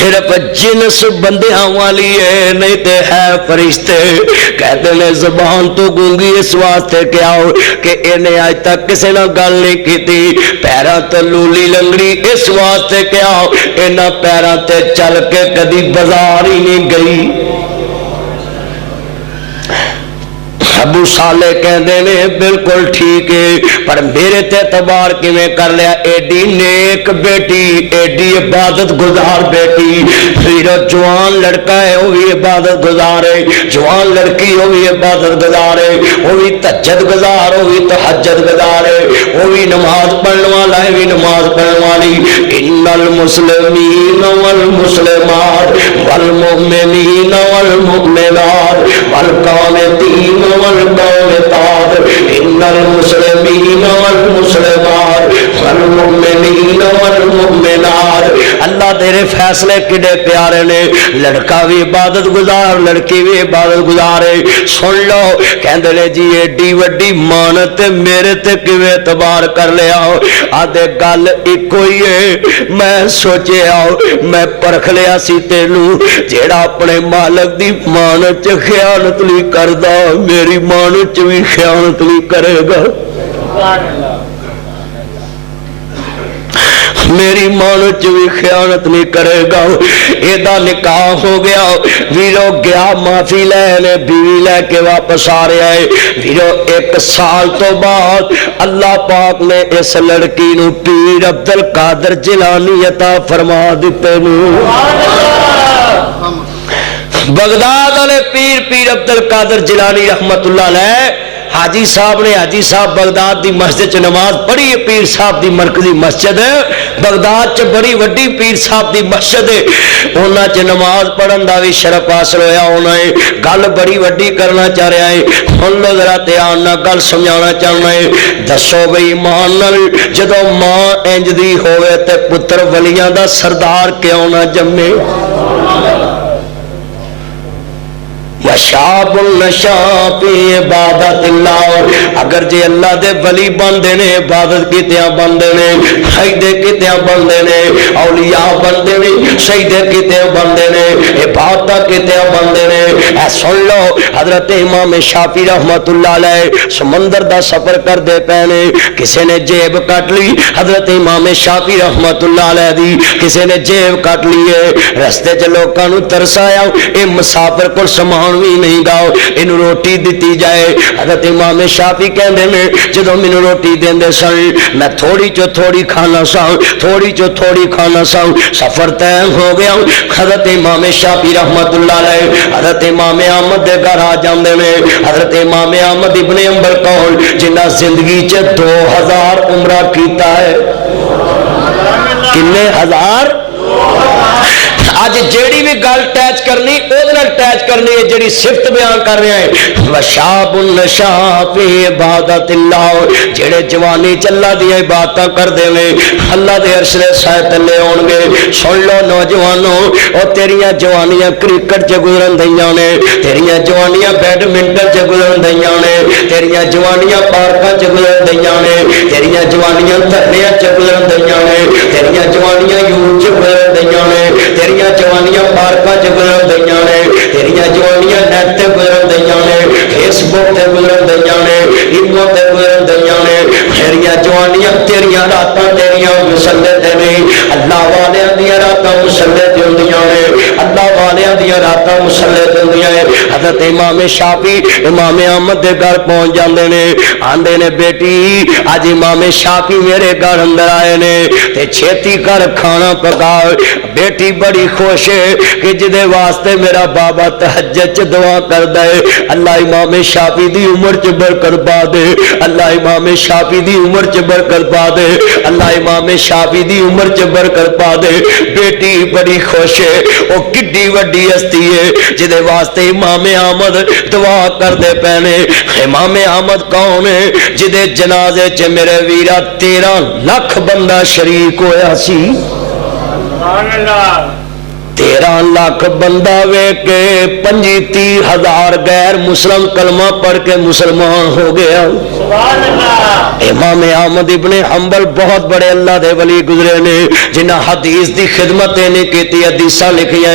صرف جنس بندیاں والی ہے نہیں تے ہے فرشتے کہتے ہیں زبان تو گونگی اس واسطے کیا ہو کہ انہیں آج تک کسی نہ گل نہیں کی تھی پیرا تو لولی لنگڑی اس واسطے کیا ہو انہیں پیرا تے چل کے کدی بازار ہی نہیں گئی ابو صالح کہندے نے بالکل ٹھیک ہے پر میرے تے اعتبار کیویں کر لیا ایڈی نیک بیٹی ایڈی عبادت گزار بیٹی پھر جوان لڑکا ہے وہ بھی عبادت گزار ہے جوان لڑکی وہ بھی عبادت گزار ہے وہ بھی تہجد گزار وہ بھی تہجد گزار ہے وہ بھی نماز پڑھنے والا ہے بھی نماز پڑھنے والی ان المسلمین والمسلمات والمؤمنین والمؤمنات والقانتین والقانتات ان المسلمین والمسلمات والمؤمنین والمؤمنات اللہ تیرے فیصلے کڈے پیارے نے، لڑکا بھی عبادت گزار لڑکی بھی عبادت گزارے. سن لو کہندے نے جی ایڈی وڈی مانت میرے تے کیویں اعتبار کر لیا؟ آدھے گل ایک ہوئی ہے، میں سوچیا میں پرکھ لیا سی تینوں، جیڑا اپنے مالک دی مانت چ خیانت نہیں کردا میری مانت چ بھی خیانت نہیں کرے گا. میری مانت چ بھی خیانت نہیں کرے گا. ایدا نکاح ہو گیا، ویرو گیا معافی لے بیوی لے کے واپس آ رہا ہے. ویرو 1 سال تو بعد اللہ پاک نے اس لڑکی نو پیر عبد القادر جیلانی عطا فرما دیتے نو. بغداد والے پیر عبد القادر جیلانی رحمت اللہ علیہ حاجی صاحب نے، حاجی صاحب بغداد دی مسجد چ نماز پڑھی ہے. پیر صاحب دی مرکزی مسجد ہے بغداد چ، بڑی وڈی پیر صاحب دی مسجد ہے. انہاں چ نماز پڑھن دا بھی شرف حاصل ہویا. انہاں گل بڑی وڈی کرنا چاہ رہا ہے. ہن لو ذرا دھیان نال گل سمجھانا چاہنا ہے. دسو بھئی ایمان نال جدوں ماں انج دی ہوے تے پتر ولیاں دا سردار کیوں نہ جمے؟ وشاب النشا فی عبادت اللہ. اگر جے اللہ دے ولی بندے نے عبادت کیتیاں بندے نے، سجدے کیتیاں بندے نے، اولیاء بندے نے، سجدے کیتیاں بندے نے، عبادت کیتیاں بندے نے. اے سن لو حضرت امام شافعی رحمت اللہ علیہ سمندر دا سفر کر دے پینے، کسے نے جیب کٹ لی حضرت امام شافعی رحمت اللہ علیہ دی، کسے نے جیب کٹ لیے. رستے چ لوکاں نو ترس آیا، اے مسافر کول سامان بھی نہیں گاؤ، انہوں روٹی دیتی جائے. حضرت امام شافعی کہندے نے جدوں مینوں روٹی دیندے سن میں تھوڑی چو تھوڑی کھانا سا، تھوڑی چو تھوڑی کھانا سا. سفر طے ہو گیا. حضرت امام شافعی رحمت اللہ علیہ حضرت امام احمد دے گھر آ جاندے نے. حضرت امام احمد ابن حنبل کون جنہ زندگی چ 2000 عمرہ کیتا ہے. کنے ہزار؟ آج جیڑی بھی گل ٹیچ کرنی اودے ٹیچ کرنی ہے جیڑی صفت بیان کر رہے ہیں. وشاب النشا فی عبادت اللہ. جیڑے جوانی چلا دی عبادتاں کر دے نے اللہ دے عرش دے سائے تلے ہون گے. سن لو نوجوانوں او تیریاں جوانیاں کرکٹ چ گزرن دیاں نے، تیریاں جوانیاں بیڈمنٹن چ گزرن دیاں نے، تیریاں جوانیاں پارکاں چ گزرن دیاں نے، تیریاں جوانیاں دھرنیاں چ گزرن دیاں نے، تیریاں جوانیاں یوز چ گزرن دیاں نے، تیریاں جوانیاں پارکاں چ گزرن دیاں نے، تیریاں جوانیاں نیٹ تے گزرن دیاں نے، فیس بک تے گزرن دیاں نے، ایمو تے گزرن دیاں نے. تیریاں جوانیاں تیریاں راتاں تیریاں مسلے تے نہیں، اللہ والیاں دیاں راتاں مسلے تے ہوندیاں نے، اللہ والیاں دیاں راتاں مسلے تے ہوندیاں نے. حضرت امام شافعی امام احمد دے گھر پہنچ جاندے نے. آندے نے بیٹی اج امام شافعی میرے گھر اندر آئے نے تے چھیتی کر کھانا پکا. بیٹی بڑی خوش ہے کہ جدے واسطے میرا بابا تہجد چ دعا کردا ہے اللہ امام شافعی دی عمر چ برکت پا دے، اللہ امام شافعی دی عمر چ برکت پا دے، اللہ امام شافعی دی عمر چ برکت پا دے. بیٹی بڑی خوش ہے. او کڈی وڈی ہستی ہے جدے واسطے امام احمد دعا کردے پینے. امام احمد کون ہے؟ جدے جنازے چ میرے ویرا 13 لاکھ بندہ شریک ہویا سی. 13 لاکھ بندہ وے کے 25-30 ہزار غیر مسلم کلمہ پڑھ کے مسلمان ہو گیا. امام احمد ابن حنبل بہت بڑے اللہ دے ولی گزرے نے جنہ حدیث دی خدمت نہیں کیتی، حدیثاں لکھیاں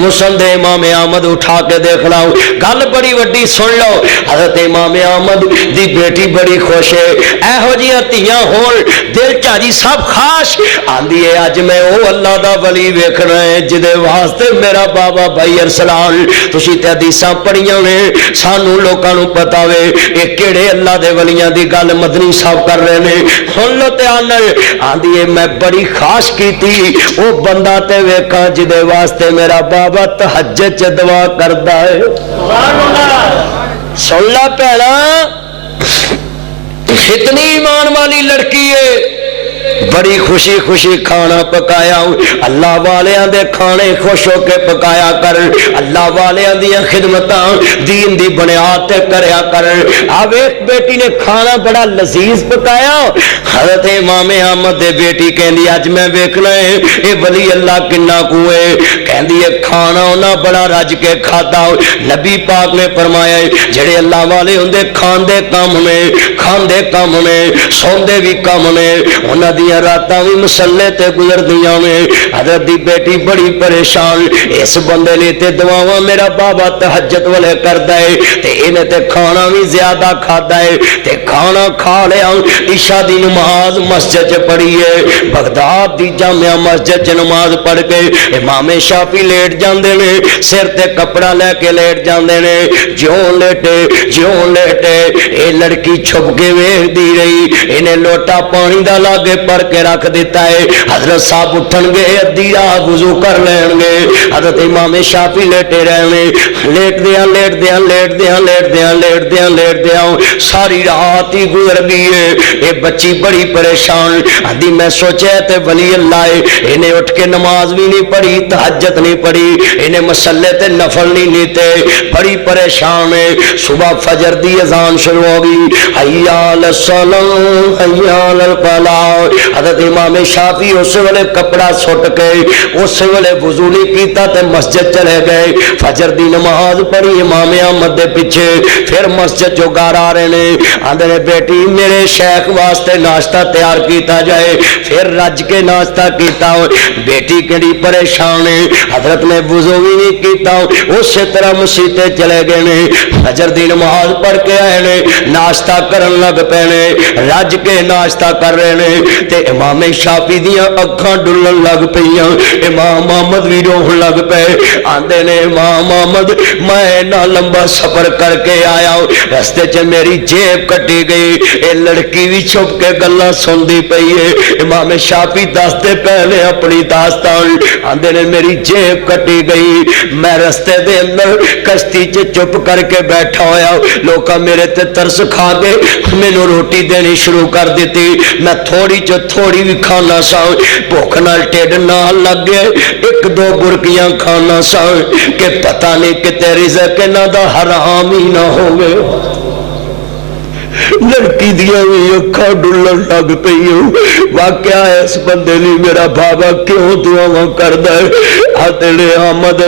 مسند امام احمد اٹھا کے دیکھ لاؤ. گل بڑی وڈی سن لو. حضرت امام احمد دی بیٹی بڑی خوش ہے. ایہو جیاں تیاں ہون دل چاجی سب خاص آندی ہے اج میں او اللہ دا ولی ویکھنا ہے جدے واسطے میرا بابا بھائی ارسلان تسی تے حدیثاں پڑھیاں نے سانو لوکاں نو پتہ وے اے کیڑے اللہ دے ولیاں دی گل مدنی صاحب کر رہے نے. سن لو دھیان نال. آندی ہے میں بڑی خاص کیتی او بندہ تے ویکھاں جدے واسطے میرا بابا تہجد چ دعا کردا ہے. سبحان اللہ. سن لا پہلا اتنی ایمان والی لڑکی ہے بڑی خوشی خوشی کھانا پکایا، اللہ والیاں دے کھانے خوش ہو کے پکایا کر، اللہ والیاں دیاں خدمتاں دین دی بنیاد تے کریا کر۔ اب ایک بیٹی نے کھانا بڑا لذیذ پکایا، حضرت امام احمد دے بیٹی کہندی اج میں ویکھنا ہے اے ولی اللہ کنا کوئے، کہندی ہے کھانا انہاں بڑا رج کے کھادا۔ نبی پاک نے فرمایا جڑے اللہ والے ہوندے کھاندے کم نے، کھاندے کم نے، سوندے بھی کم نے، انہاں دیاں راتاں بھی مسلے تے گزردیاں نے۔ حضرت دی بیٹی بڑی پریشان، اس بندے نے تے دعاواں میرا بابا تہجد والے کردا ہے تے انہیں تے کھانا بھی زیادہ کھادا ہے تے کھانا کھا لیا، عشاء دی نماز مسجد چ پڑھی ہے، بغداد دی جامعہ مسجد چ نماز پڑھ کے امام شافعی لیٹ جاندے نے، سر تے کپڑا لے کے لیٹ جاندے نے، جیوں لیٹے اے لڑکی چھپ کے ویکھ دی رہی، انہیں لوٹا پانی دا لاگے پر کے رکھ دیتا ہے۔ حضرت صاحب اٹھن گے ادھی رات وضو کر لین گے، حضرت امام شافعی لیٹے رہنے، لیٹ دیاں ساری رات ہی گزر گئی ہے۔ اے بچی بڑی پریشان، آدھی میں سوچے تے ولی اللہ ہے، انہیں اٹھ کے نماز بھی نہیں پڑھی، تہجد نہیں پڑھی، انہیں مسلے تے نفل نہیں لیتے، بڑی پریشان ہے۔ صبح فجر دی اذان شروع ہوگی، حی علی الصلاۃ حی علی الفلاح۔ حضرت امام شافعی اس ویلے کپڑا سٹ کے اس ویلے وضو نہیں کیتا تے مسجد چلے گئے، فجر دی نماز پڑھی امام احمد دے پیچھے، پھر مسجد جو گھر آ رہے نے، آندے نے بیٹی میرے شیخ واسطے ناشتہ تیار کیتا جائے، پھر رج کے ناشتہ کیتا۔ بیٹی کڑی پریشان ہے، حضرت نے وضو بھی نہیں کیتا، اسی طرح مسیتے چلے گئے نے، فجر دی نماز پڑھ کے آئے نے، ناشتہ کرن لگ پے نے، رج کے ناشتہ کر رہے نے تے امام شافعی دیاں اکھاں ڈلن لگ پئیاں، امام احمد بھی روہن لگ پے، آندے نے امام احمد میں نہ لمبا سفر کر کے آیا، رستے چ میری جیب کٹی گئی، اے لڑکی بھی چھپ کے گلاں سندی پئی ہے۔ امام شافعی دستے پہلے اپنی داستان، آندے نے میری جیب کٹی گئی، میں رستے دے اندر کشتی چ چپ کر کے بیٹھا ہویا، لوکاں میرے تے ترس کھا کے مینوں روٹی دینی شروع کر دیتی، میں تھوڑی چ تھوڑی بھی کھانا سا، بھوک نال ٹھڈ نہ لگ گئے، ایک دو برکیاں کھانا سا کہ پتہ نہیں کہ رزق انہاں دا حرام ہی نہ ہوے۔ لڑکی دیا بھی اکھا ڈلن لگ پئی، واقعہ اس بندے نے میرا بابا کیوں دعاواں کردا ہے؟ آتے نے احمد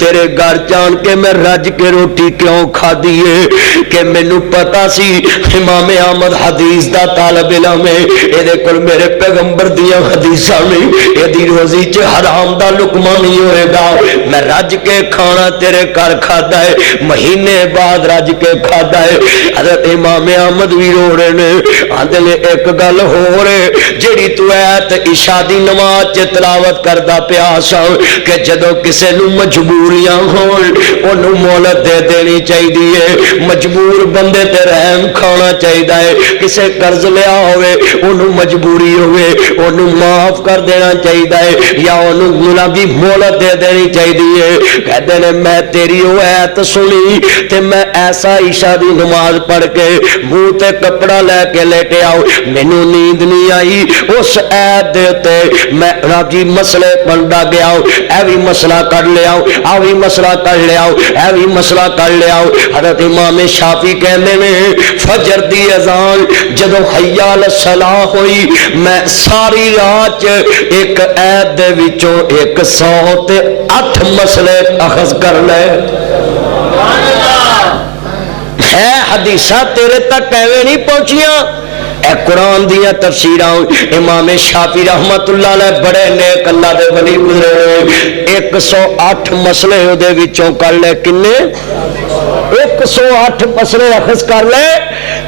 تیرے گھر جان کے میں رج کے روٹی کیوں کھادی ہے کہ مینوں پتا سی امام احمد حدیث دا طالب علم ہے، اے کول میرے پیغمبر دیاں حدیثاں نے، اے دی روزی چ حرام دا لقمہ نہیں ہوئے گا، میں رج کے کھانا تیرے گھر کھادا ہے، مہینے بعد رج کے کھادا ہے۔ حضرت امام احمد بھی رو رہے نے، آندے نے ایک گل ہو رہے جیڑی تو ایت عشاء دی نماز چ تلاوت کردا پیا سا کہ جدوں کسے نو مجبوریاں ہون اونوں مہلت دے دینی چاہیے، مجبور بندے تے رحم کھانا چاہیے، کسے قرض لیا ہوئے اونوں مجبوری ہوئے اونوں معاف کر دینا چاہیے یا اونوں گناہ دی مہلت دے دینی چاہیے۔ کہتے نے میں تیری وہ ایت سنی تے میں ایسا عشاء دی نماز پڑھ کے منہ تے کپڑا لے کے لیٹے آؤ، مینوں نیند نہیں آئی، اس ایت دے تے میں راجی مسئلے بندا گیا، اے بھی مسئلہ کر لیا، آ بھی مسئلہ کر لیا، اے بھی مسئلہ کر لیا۔ حضرت امام شافعی کہندے نے فجر دی اذان جدوں حی علی الصلاۃ ہوئی، میں ساری رات ایک ایت دے وچوں 108 مسئلے اخذ کر لے۔ ہے حدیثاں تیرے تک ایویں نہیں پہنچیاں، اے قرآن دیا تفسیراں امام شافعی رحمت اللہ علیہ بڑے نیک اللہ دے ولی گزرے، 108 مسئلے دے وچوں کر لے، کنے 108 مسئلے اخذ کر لے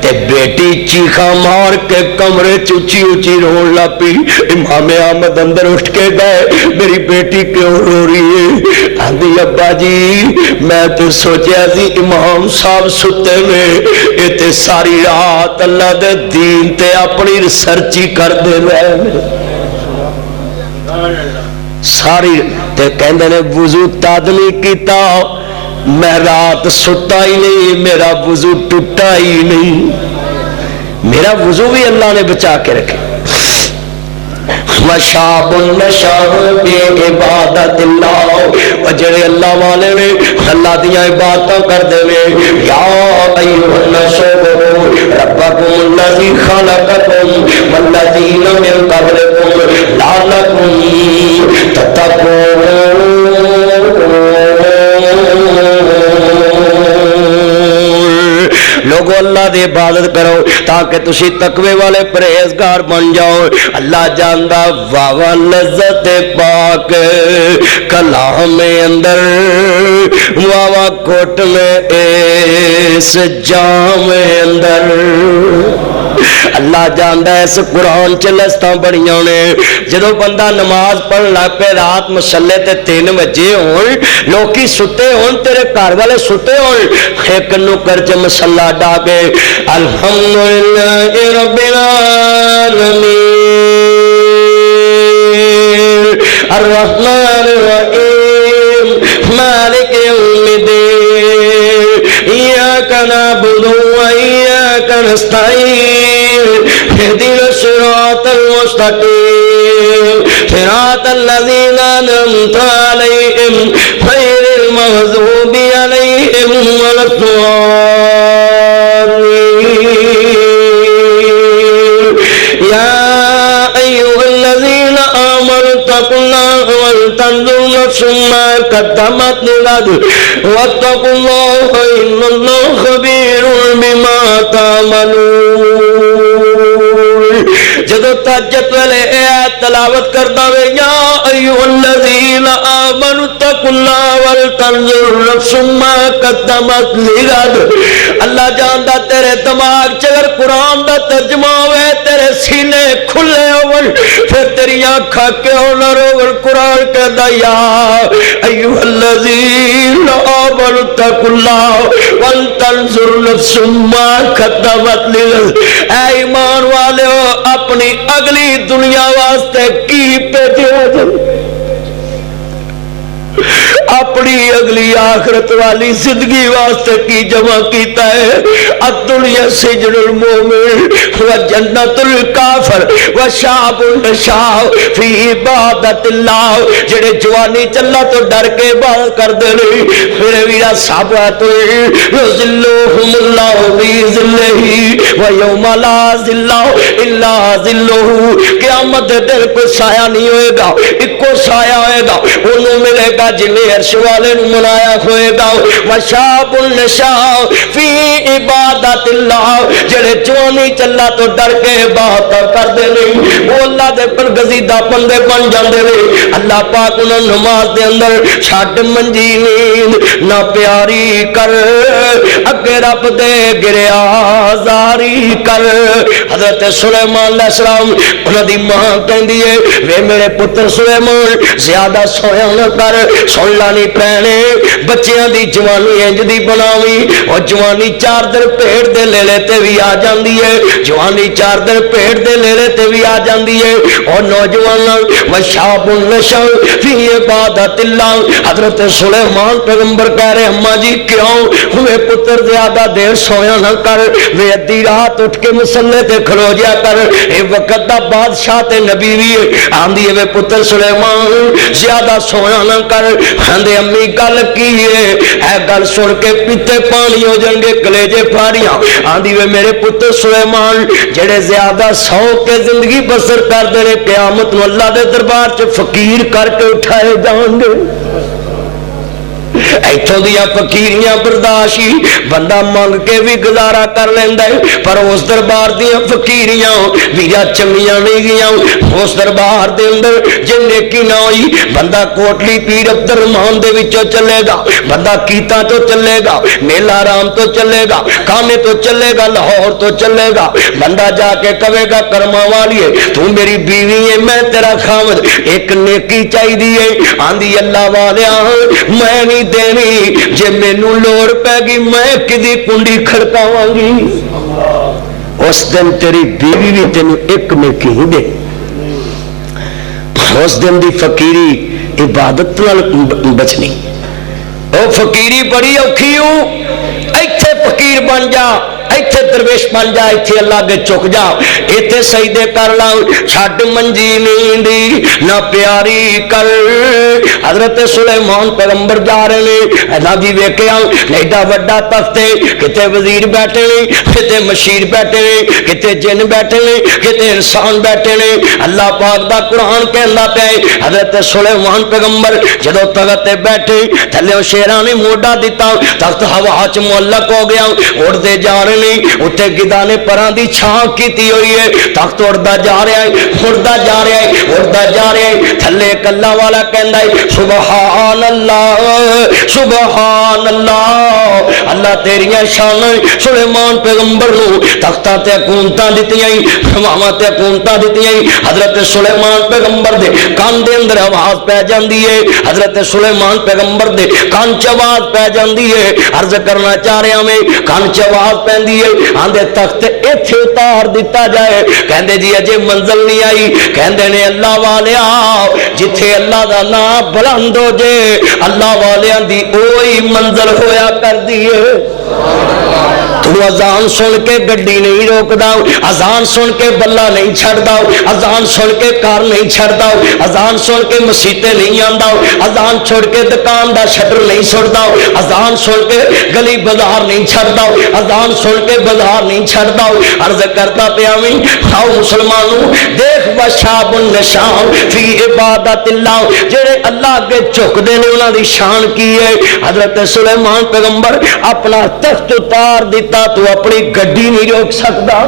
تے بیٹی چیخا مار کے کمرے اچھی اچھی رون لگ پی۔ امام احمد اندر اٹھ کے گئے، میری بیٹی کیوں رو رہی ہے؟ آندھی ابا جی میں تو سوچیا سی امام صاحب ستے میں اے تے ساری رات اللہ دے دین تے اپنی ریسرچ کر دے رہے ساری تے کہندے نے وضو تد نہیں کیتا، میں رات ستا ہی نہیں، میرا وضو ٹوٹا ہی نہیں، میرا وضو بھی اللہ نے بچا کے رکھے۔ وشاب نشاء فی عبادت اللہ، وجڑے اللہ والے نے اللہ دیاں عبادتاں کردے نے، یا ایھا الناس ربکم الذی خلقکم والذین من قبلکم لعلکم تتقون۔ لوگو اللہ دی عبادت کرو تاکہ تسی تقوی والے پرہیزگار بن جاؤ۔ اللہ جاندا واوا لذت پاک کلام اندر، واوا کوٹ میں اس جام اندر۔ اللہ جاندا ہے اس قرآن چ لستاں بڑیاں نے۔ جدو بندہ نماز پڑھ لگ پہ رات مسلے تے 3 بجے ہون، لوکی ستے ہون، تیرے گھر والے ستے ہون، ایک نکر چ مسلہ ڈاکے الحمدللہ رب العالمین الرحمن الرحیم مالک یوم الدین ایاک نعبد و ایاک نستعین اهدنا الصراط المستقیم صراط الذین انعمت علیہم غیر المغضوب علیہم ولا الضالین۔ یا ایھا الذین آمنوا اتقوا اللہ ولتنظر نفس ما قدمت لغد واتقوا اللہ ان اللہ خبیر بما تعملون۔ جدو تہجد ویلے اے آیت تلاوت کردا وے، یا ایھا الذین آمنوا اتقوا اللہ ولتنظر نفس ما قدمت لغد۔ اللہ جاندا تیرے دماغ چ اگر قرآن دا ترجمہ ہوئے، تیرے سینے کھلے ہون، پھر تیری آنکھاں کیوں نہ روون۔ قرآن کہدا یا ایھا الذین آمنوا اتقوا اللہ ولتنظر نفس ما قدمت لغد۔ اے ایمان والو، اپنی اگلی دنیا واسطے کی بھیجیا جائے، اپنی اگلی آخرت والی زندگی واسطے کی جمع کیتا ہے۔ الدنیا سجن المومن و جنت الکافر و شاب نشاء فی عبادت اللہ۔ جڑے جوانی چلا تو ڈر کے عبادت کر دے نہیں، میرے ویرا صحابت یذلھم اللہ فی ظلہ و یوم لا ظل الا ظلہ۔ قیامت دے دن کوئی سایہ نہیں ہوئے گا، اکو سایہ ہوئے گا، انہوں ملے گا جنہیں عرش والے منایا ہوئے گا۔ وشاب النشاء فی عبادت اللہ، جڑے جوانی چلا تو ڈر کے عبادت کر دے نہیں، وہ اللہ دے پر گزیدہ بندے بن جاندے نے۔ اللہ پاک انہاں نماز دے اندر چھڈ منجی نیند نہ پیاری کر، اگے رب دے گریا زاری کر۔ حضرت سلیمان علیہ السلام انہاں دی ماں کہندی ہے، وے میرے پتر سلیمان زیادہ سویا نہ کر، سن لانی پہنے بچیاں دی جوانی انج دی بناوی، اور جوانی 4 دن پیڑ دے لیلے تے بھی آ جاندی ہے، جوانی 4 دن پیڑ دے لیلے تے بھی آ جاندی ہے۔ اور نوجواناں وشاب النشاء فی عبادت اللہ۔ حضرت سلیمان پیغمبر کہہ رہے اماں جی کیوں ہوئے پتر زیادہ دیر سویا نہ کر، وے ادھی رات اٹھ کے مسلے تے کھلو جا کر، اے وقت دا بادشاہ تے نبی بھی آندی ہے، وے پتر سلیمان زیادہ سویا نہ کر۔ ہندے امی گل کی ہے، اے گل سن کے پیتے پانی ہو جائیں گے کلیجے پھاڑیاں۔ آندی وے میرے پتر سلیمان جڑے زیادہ سو کے زندگی بسر کر دے رہے، قیامت نو اللہ دے دربار چ فقیر کر کے اٹھائے جان گے۔ ایتھوں دیا فقیریاں برداشی بندہ مانگ کے بھی گزارا کر لیندہ ہے، پر اس دربار دیا فقیریاں ویرا چنگیاں نہیں گیاں۔ اس دربار دے اندر جن نیکی نہ ہوئی، بندہ کوٹلی پیر عبدالرحمان دے وچوں چلے گا، بندہ کیتا تو چلے گا، میلہ رام تو چلے گا، کانے تو چلے گا، لاہور تو چلے گا۔ بندہ جا کے کہے گا کرما والیے تو میری بیوی ہے میں تیرا خامد، ایک نیکی چاہی دیئے۔ آندھی اللہ والیاں میں نہیں دینی، جے مینوں لوڑ پہ گی میں کدی کنڈی کھڑکاواں گی۔ اس دن تیری بیوی بھی تینوں ایک نیکی ہی دے۔ اس دن دی فقیری عبادت نال بچنی، او فقیری بڑی اوکھی ہوں، ایتھے فقیر بن جا، ایتھے درویش بن جا ایتھے اللہ اگے جھک جا ایتھے سجدے کر لا چھڈ منجی نیندی نہ پیاری کر حضرت سلیمان پیغمبر جا رہے ہیں اللہ دی ویکھیا ایڈا وڈا تخت ہے کتے وزیر بیٹھے نے کتے مشیر بیٹھے نے کتے جن بیٹھے نے کتے انسان بیٹھے نے اللہ پاک دا قرآن کہندا پیا حضرت سلیمان پیغمبر جدو تخت تے بیٹھے تھلے شیراں نے موڈا دتا تخت ہوا چ معلق ہو گیا اڑدے جا رہے ہیں اتنے گدھا نے پراں دی چھاں کیتی ہوئی ہے تخت اڑدا جا رہا ہے اڑدا جا رہا ہے اڑدا جا رہا ہے تھلے کلا والا کہندا ہے سبحان اللہ سبحان اللہ اللہ تیریاں شان سلیمان پیغمبر نو تختاں تے حکومتاں دتیاں ہواواں تے حکومتاں دتیاں حضرت سلیمان پیغمبر دے کان دے اندر آواز پہ جاندی ہے حضرت سلیمان پیغمبر دے کان چ آواز پہ جاندی ہے عرض کرنا چاہ رہا میں کان چ آواز پیندی ہے آندے تخت ایتھے اتار دتا جائے کہندے جی اجے منزل نہیں آئی کہندے نے اللہ والیا جتھے اللہ دا نام بلند ہو جے اللہ والیاں دی اوہی منزل ہویا کر دیے تو اذان سن کے گڈی نہیں روکدا اذان سن کے بلا نہیں چھڑدا اذان سن کے کار نہیں چھڑدا اذان سن کے مسیتے نہیں آندا اذان چھوڑ کے دکان دا شٹر نہیں چھڑدا اذان سن کے گلی بازار نہیں چھڑدا اذان سن کے بازار نہیں چھڑدا عرض کرتا پیا میں آؤ مسلمانوں دیکھ وشاب النشام فی عبادت اللہ جڑے اللہ کے جھکدے نے انہاں دی شان کی ہے حضرت سلیمان پیغمبر اپنا تخت اتار دیتا تو اپنی گڈی نہیں روک سکتا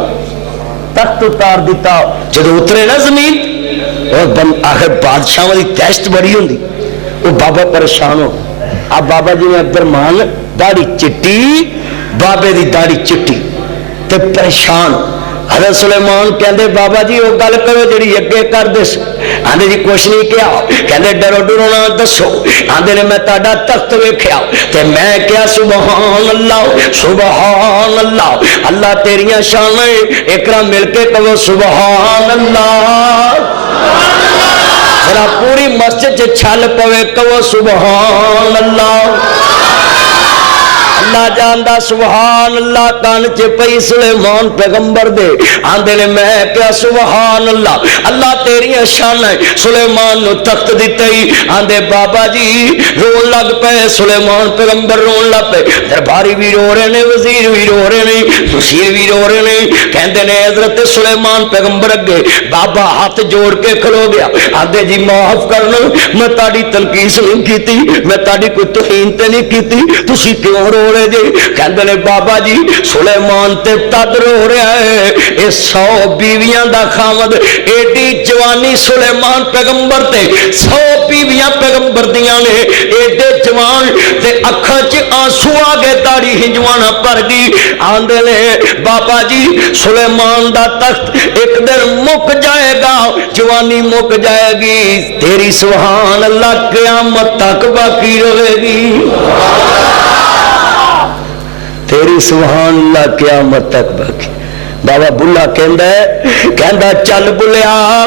تخت اتار دیتا جدو اترے نا زمین اور آخر بادشاہ والی ٹیسٹ بڑی ہوندی وہ بابا پریشان ہو اب بابا جی نے عبدالرحمان داڑھی چٹی بابے دی داڑھی چٹی تے پریشان حضرت سلیمان کہندے بابا جی وہ گل کرو جڑی اگے کر دس آندے جی کچھ نہیں کیا کہندے ڈرو ڈرو نہ دسو آندے نے میں تہاڈا تخت ویکھیا تے میں کیا سبحان اللہ سبحان اللہ اللہ تیریاں شان اقرا مل کے کہو سبحان اللہ ذرا پوری مسجد چ چھل پوے کہو سبحان اللہ اللہ جاندا سبحان اللہ کان چ پئی سلیمان پیغمبر دے آندے نے میں کیا سبحان اللہ اللہ تیریاں شان ہے سلیمان نو تخت دتی آندے بابا جی رون لگ پے سلیمان پیغمبر رون لگ پے درباری بھی رو رہے نے وزیر بھی رو رہے نے مشیر بھی رو رہے نے کہندے نے حضرت سلیمان پیغمبر اگے بابا ہاتھ جوڑ کے کھلو گیا آندے جی معاف کرنا میں تہاڈی تنقید نہیں کیتی میں تہاڈی کوئی توہین تے نہیں کیتی تسی کیوں رو رہے جی کہندے نے بابا جی سلیمان تے تد رو رہا ہے اے 100 بیویاں دا خاوند ایڈی جوانی سلیمان پیغمبر تے 100 بیویاں پیغمبر دیاں نے ایڈے جوان تے اکھاں چ آنسو آ گئے داڑھی ہنجوانا پر گئی آندے نے بابا جی سلیمان دا تخت ایک دن مک جائے گا جوانی مک جائے گی تیری سبحان اللہ قیامت تک باقی رہے گی تیری سبحان اللہ قیامت تک باقی بابا بلا کہندا چل بلیا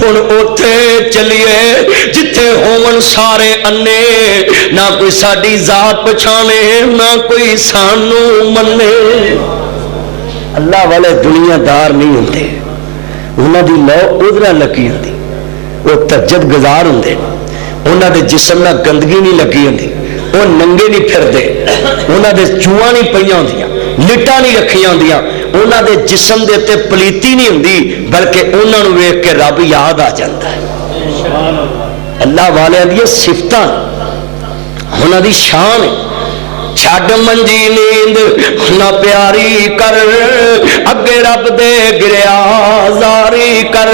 ہن اوتھے چلیے جتھے ہون سارے انے نہ کوئی ساڈی ذات پچھانے نہ کوئی سانو منے اللہ والے دنیا دار نہیں ہوندے انہاں دی لو ادھر لگی ہوندی وہ تجد گزار ہوندے انہاں دے جسم نہ گندگی نہیں لگی ہوندی وہ ننگے نہیں پھردے انہاں دے چوہاں نہیں پئیاں ہوندیاں لٹاں نہیں رکھیاں ہوندیاں انہاں دے جسم دے تے پلیتی نہیں ہوندی بلکہ انہاں نوں ویکھ کے رب یاد آ جاندا ہے اللہ والیاں دی صفتاں انہاں دی شان ہے چھڈ منجی نیند نہ پیاری کر اگے رب دے گریا زاری کر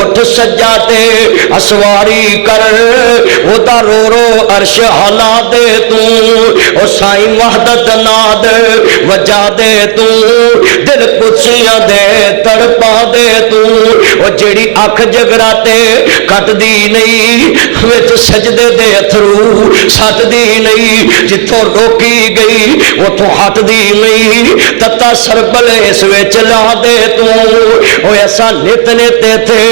اٹھ سجا تے اسواری کر او دا رو رو عرش ہلا دے تو او سائیں وحدت ناد وجا دے تو دل قدسیاں دے تڑپا دے تو او جیڑی اکھ جگراتے کٹ دی نہیں وچ سجدے دے اتھرو سٹ دی نہیں جتھوں کی گئی وہ تو ہٹ دی نہیں تتا دا سربل اس وچ لا دے تو اوے اسا نت نت تے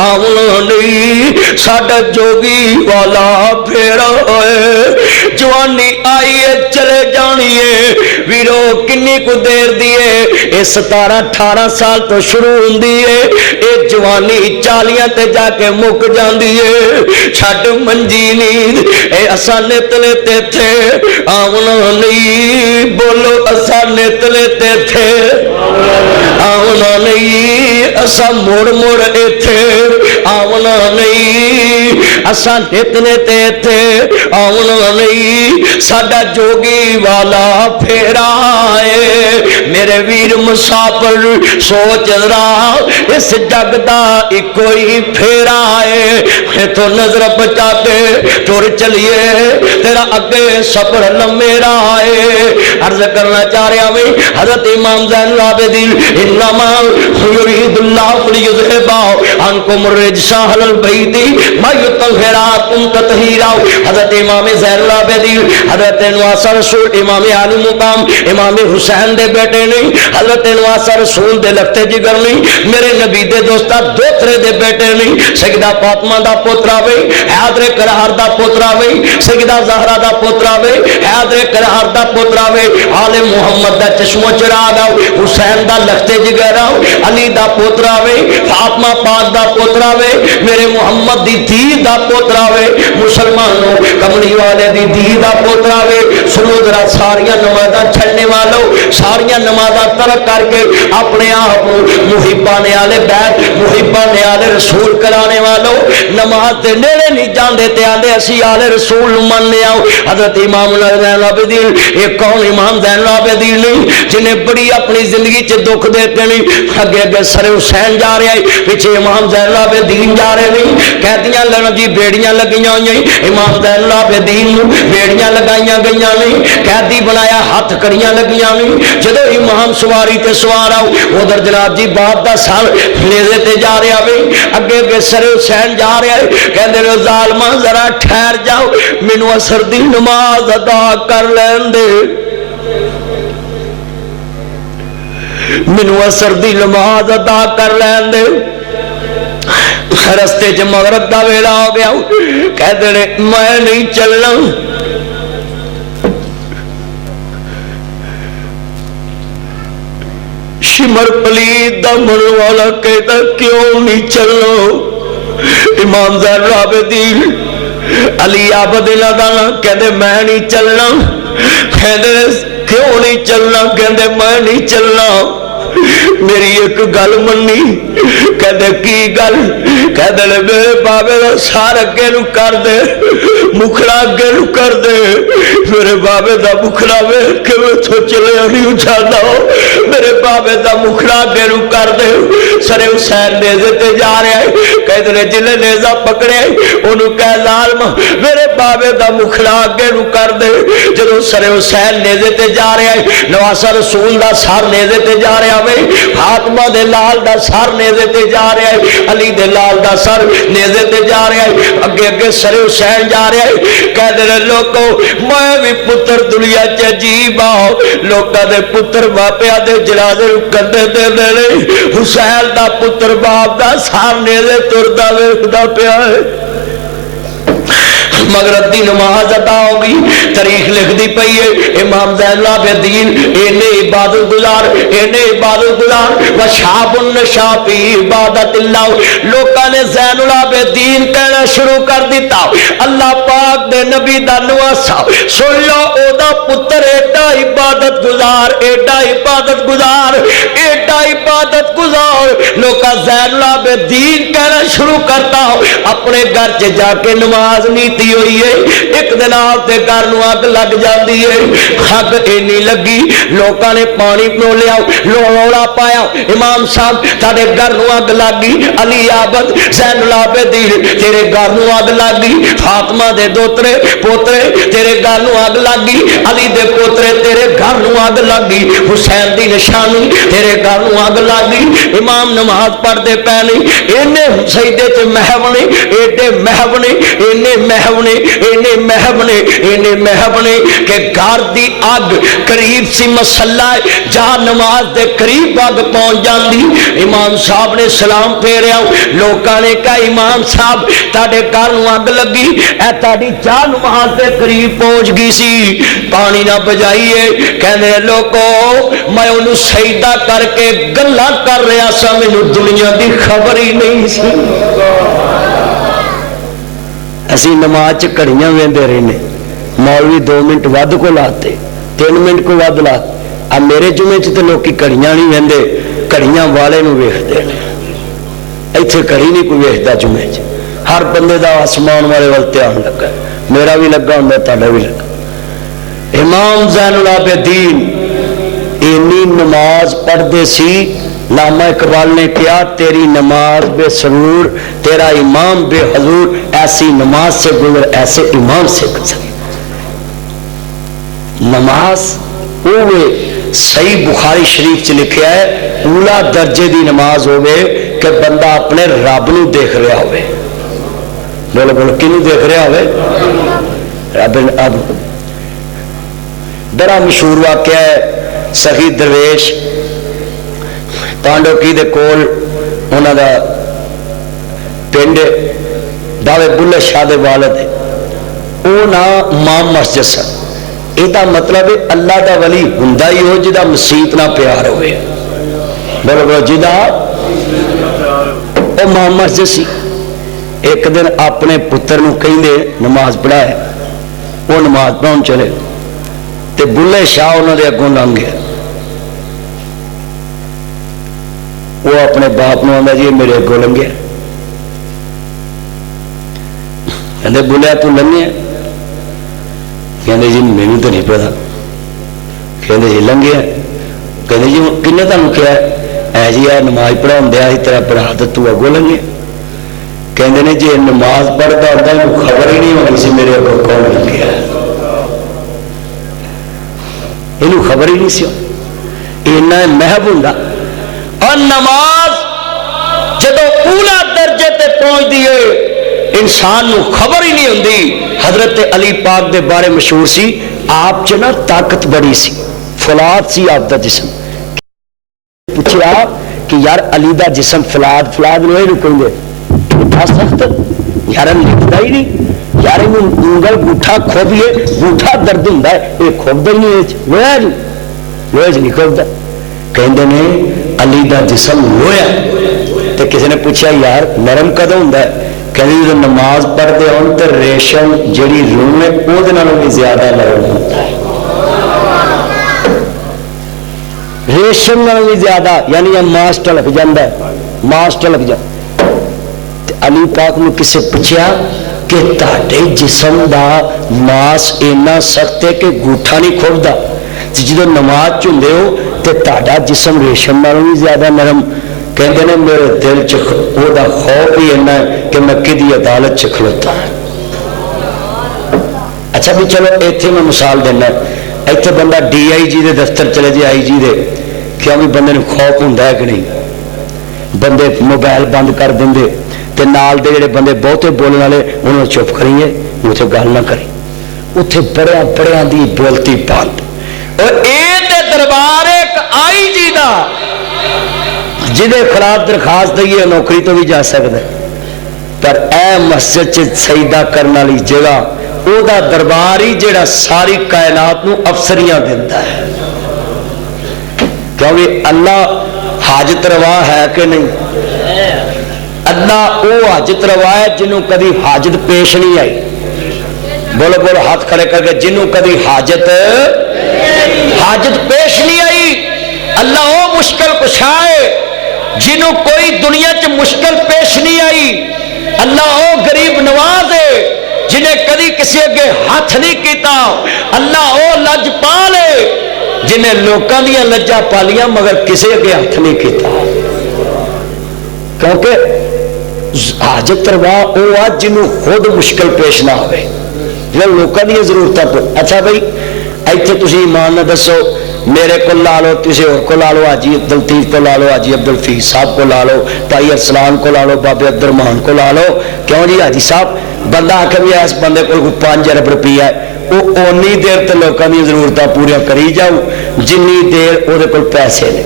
آونا نہیں ساڈا جوگی والا پھیرا ہے جوانی آئی ہے چلے جانی ہے ویرو کنی کو دیر دیے اے 17-18 سال تو شروع ہوندی ہے اے جوانی 40 تے جا کے مک جاندی ہے چھڈ منجی نیند اے اسا نت لیتے تھے آونا نہیں بولو اسا نت لیتے تھے آونا نہیں اسا مڑ مڑ ایتھے آونا نہیں اسا نت لیتے تھے آونا نہیں ساڈا جوگی والا پھیرا ہے میرے ویر مسافر سوچ رہا اس جگ دا کوئی پھیرا ہے تو نظر بچا کے ٹر چلیے تیرا اگے صبر لمیرا ہے عرض کرنا چاہ رہا میں حضرت امام زین العابدین انما یرید اللہ لیذھب عنکم الرجس اہل البیت ما یطہرکم تطہیرا حضرت امام زین العابدین حضرت نواسہ رسول امام عالی مقام امام حسین دے بیٹے نہیں حضرت نواسہ رسول دے لگتے جگر نہیں میرے نبی دے دوستا دوترے دے بیٹے نہیں سیدہ فاطمہ دا پوترا وے حیدر کرہر دا پوترا وے سیدہ زہرا دا پوترا وے حیدر کرہر دا پوترا وے آل محمد دا چشمو چراغ آؤ حسین دا لگتے جگر آؤ علی دا پوترا وے فاطمہ پاک دا پوترا وے میرے محمد دی دی دا پوترا وے مسلمانوں کملی والے دی دی دا پوترا وے سنو ذرا ساریاں نمازاں چھڑنے والوں ساریاں نمازاں ترک کر کے اپنے آپ محبانے والے بیت محبانے والے رسول کرانے والوں نماز دے نیڑے نہیں جان دیتے آندے اسی آل رسول مننے آؤ حضرت امام زین العابدین ایک کون امام زین العابدین نہیں جنہیں بڑی اپنی زندگی چ دکھ دیتے نہیں اگے اگے سر حسین جا رہے ہیں پیچھے امام زین العابدین جا رہے نہیں کہتیاں لڑن جی بیڑیاں لگیاں ہوئی امام زین العابدین بیڑیاں لگائیاں گئیاں نہیں قیدی بنایا ہاتھ کڑیاں لگیاں نہیں جدو امام سواری تے سوار آؤ ادھر جناب جی باپ دا سال نیزے تے جا رہا ہوئی اگے اگے سر حسین جا رہا ہے کہندے نے ظالماں ذرا ٹھہر جاؤ مینوں اثر دی نماز ادا کر لین دے مینوں اثر دی نماز ادا کر لین دے رستے چ مغرب دا ویلا ہو گیا کہندے نے میں نہیں چلنا شمر پلید دا من والا کہتا کیوں نہیں چلنا امام زین العابدین علی عابدین دانا کہتے میں نہیں چلنا کہتے کیوں نہیں چلنا کہتے میں نہیں چلنا میری ایک گل منی کہتے کی گل کہتے میرے بابے دا سار اگے نو کر دے مکھڑا اگے نو کر دے میرے بابے دا مکھڑا ویکھ کے میں تو چلے نہیں جانا میرے بابے دا مکھڑا اگے نو کر دے سر حسین نیزے تے جا رہا ہے کہتے نے جنہیں نیزہ پکڑے انہوں کہہ ظالم میرے بابے دا مکھڑا اگے نو کر دے جدو سر حسین نیزے تے جا رہا ہے نواسہ رسول دا سار نیزے تے جا رہا ہے فاطمہ دے لال دا سر نیزے تے جا رہا ہے علی دے لال دا سر نیزے تے جا رہا ہے اگے اگے سر حسین جا رہا ہے کہتے ہیں لوگوں میں بھی پتر دنیا چ عجیب آؤ لوگوں دے پتر باپیا دے جنازے کندے دے دے حسین دا پتر باپ دا سر نیزے تردا ویکھدا پیا ہے مغرب دی نماز ادا ہو گئی تاریخ لکھ دی پئی ہے امام زین العابدین اینے عبادت گزار وشاب النشا فی عبادت اللہ لوکاں نے زین العابدین کہنا شروع کر دیتا اللہ پاک دے نبی دا نواسا سن لو او دا پتر ایڈا عبادت گزار لوکاں زین العابدین کہنا شروع کرتا اپنے گھر چ جا کے نماز نیتی ہوئی ہے ایک دن آپ دے گھر نو اگ لگ جاندی ہے اگ اینی لگی لوکاں نے پانی پو لیا رولا پایا امام صاحب تھاڈے گھر نو اگ لگی علی عابد زین العابدین تیرے گھر نو اگ لگی فاطمہ دے دوترے پوترے تیرے گھر نو اگ لگی علی دے پوترے تیرے گھر نو اگ لگی حسین دی نشانی تیرے گھر گھر اگ لگ گئی، امام نماز پڑھتے پے نہیں، اینے سجدے چ محو نے، ایڈے محو نے، اینے محو نے، اینے محو نے، اینے محو نے کہ گھر دی اگ قریب سی مسلح جہاں نماز دے قریب اگ پہنچ جاندی۔ امام صاحب نے سلام پھیریا، لوکاں نے کہا امام صاحب تہاڈے گھر اگ لگی، اے تہاڈی جہاں نماز دے قریب پہنچ گئی سی، پانی نہ بجائیے۔ کہنے لوگو میں انہوں سجدہ کر کے گلاں کر رہا سا، مینوں دنیا دی خبر ہی نہیں سی۔ اسی نماز چ گھڑیاں ویندے رہنے، مولوی 2 منٹ ود کو لاتے، 3 منٹ کو ود لاتے۔ اب میرے جمعے چ تے لوکی گھڑیاں نہیں ویندے، گھڑیاں والے نوں ویکھدے نے۔ ایتھے گھڑی نہیں کوئی ویکھدا جمعے چ، ہر بندے دا آسمان والے ول دھیان لگا، میرا بھی لگا ہوندا تہاڈا بھی لگا۔ امام زین العابدین اینی نماز پڑھتے سی، علامہ اقبال نے کیا تیری نماز بے سرور، تیرا امام بے حضور، ایسی نماز سے گزر ایسے امام سے گزر۔ نماز اوے صحیح بخاری شریف چ لکھیا ہے اولا درجے دی نماز ہوئے کہ بندہ اپنے رب نو دیکھ رہا ہوئے۔ بولو بولو کنو دیکھ رہا ہوئے؟ رب۔ اب بڑا مشہور واقعہ ہے، سخی درویش پانڈوکی دے کول انہاں دا پنڈ داوے بلے شاہ دے والد ہے، او نا امام مسجد سن۔ یہ مطلب ہے اللہ دا ولی ہوندا ہی ہو جدا مسیت نہ پیار ہوئے۔ بولو بولو جدا او امام مسجد سی۔ ایک دن اپنے پتر نو کہندے نماز پڑھائے، وہ نماز پڑھن چلے تے بلے شاہ انہوں دے اگوں لنگ گیا۔ وہ اپنے باپ نو آندا جی میرے اگوں لنگیا، کہندے بلیا تو لنگیا؟ کہندے جی مینوں تو نہیں پتا۔ کہندے جی لنگیا؟ کہندے جی کنے تانوں کیا اے جی آ نماز پڑھاون دیا سی تیرا پڑھا تے تو اگوں لنگیا؟ کہندے نے جی نماز پڑھتا ہوتا ہے خبر ہی نہیں ہونی سی میرے اگوں کون لنگیا، یہ خبر ہی نہیں سی، اینا محب ہوں۔ اور نماز جدو اولا درجے تے پہنچ دیئے انسان نو خبر ہی نہیں ہوندی۔ حضرت علی پاک دے بارے مشہور سی، آپ چنا طاقت بڑی سی، فلاد سی آپ دا جسم۔ پوچھے آپ کہ یار علی دا جسم فلاد فلاد نہیں رکیں گے سخت یار لکھتا ہی نہیں، یار انگل گوٹھا کھوبیے گوٹھا درد ہوں یہ کھوبدا ہی نہیں، لوہا نہیں کھوبدا۔ کہندے نے علی دا جسم لوہا۔ تے کسی نے پوچھا یار نرم کدوں ہوندا ہے؟ کہندے جو نماز پڑھدے ہون تے ریشم جڑی روح ہے او دے نالوں بھی زیادہ نرم ہوتا ہے، ریشم نالوں بھی زیادہ، یعنی یہ ماس ٹلک جاندا ہے، ماس ٹلک جاندا۔ علی پاک نے کسے پوچھا کہ تہاڈے جسم دا ماس اینا سخت ہے کہ گوٹھا نہیں کھوبدا، جدو نماز چندے ہو تے تہاڈا جسم ریشم نالوں بھی زیادہ نرم۔ کہندے نے میرے دل چ او دا خوف ہی اینا ہے کہ میں کدی عدالت چ کھلوتا ہوں۔ اچھا بھی چلو ایتھے میں مثال دینا، ایتھے بندہ ڈی آئی جی دے دفتر چلے جائے، آئی جی دے، کیا بھی بندے نے خوف ہوندا ہے کہ نہیں؟ بندے موبائل بند کر دیندے تے نال دے جڑے بندے بہتے بولنے والے انہوں چپ کریے، اتنے گل نہ کریں، اتنے بڑیا بڑیا دی بولتی بند۔ اور اے تے دربار ایک آئی جی دا جدے خلاف درخواست دئیے نوکری تو بھی جا سکتا ہے، پر اے مسجد چ سجدہ کرنے والی جگہ او دا دربار ہی جڑا ساری کائنات نو افسریاں دیندا ہے، کیونکہ اللہ حاجت روا ہے کہ نہیں؟ اللہ او حاجت روا ہے جنہوں کدی حاجت پیش نہیں آئی۔ بولو بولو ہاتھ کھڑے کر کے، جنہوں کدی حاجت پیش نہیں آئی۔ اللہ او مشکل کشا ہے جنہوں کوئی دنیا چ مشکل پیش نہیں آئی۔ اللہ او غریب نواز ہے جنہیں کدی کسی اگے ہاتھ نہیں کیتا۔ اللہ او لجپال ہے جنہیں لوکاں دیاں لجا پالیاں مگر کسی اگے ہاتھ نہیں کیتا، کیونکہ حاجت روا او آ جنہوں خود مشکل پیش نہ ہوئے، جو لوکاں دی ضرورتاں پر۔ اچھا بھائی ایتھے تسی ایمان نہ دسو میرے کو لا لو، کسی اور کو لا لو، حاجی عبدالطیف کو لا لو، حاجی عبدالفیض صاحب کو لا لو، بھائی ارسلان کو لا لو، بابے عبدالرحمان کو لا لو. کیوں جی حاجی صاحب بندہ آ کے بھی اس بندے کو 5 ارب روپیہ ہے، وہ اونی دیر تو لوگوں کی ضرورتیں پوریا کری جاؤ جنی دیر وہ پیسے نے.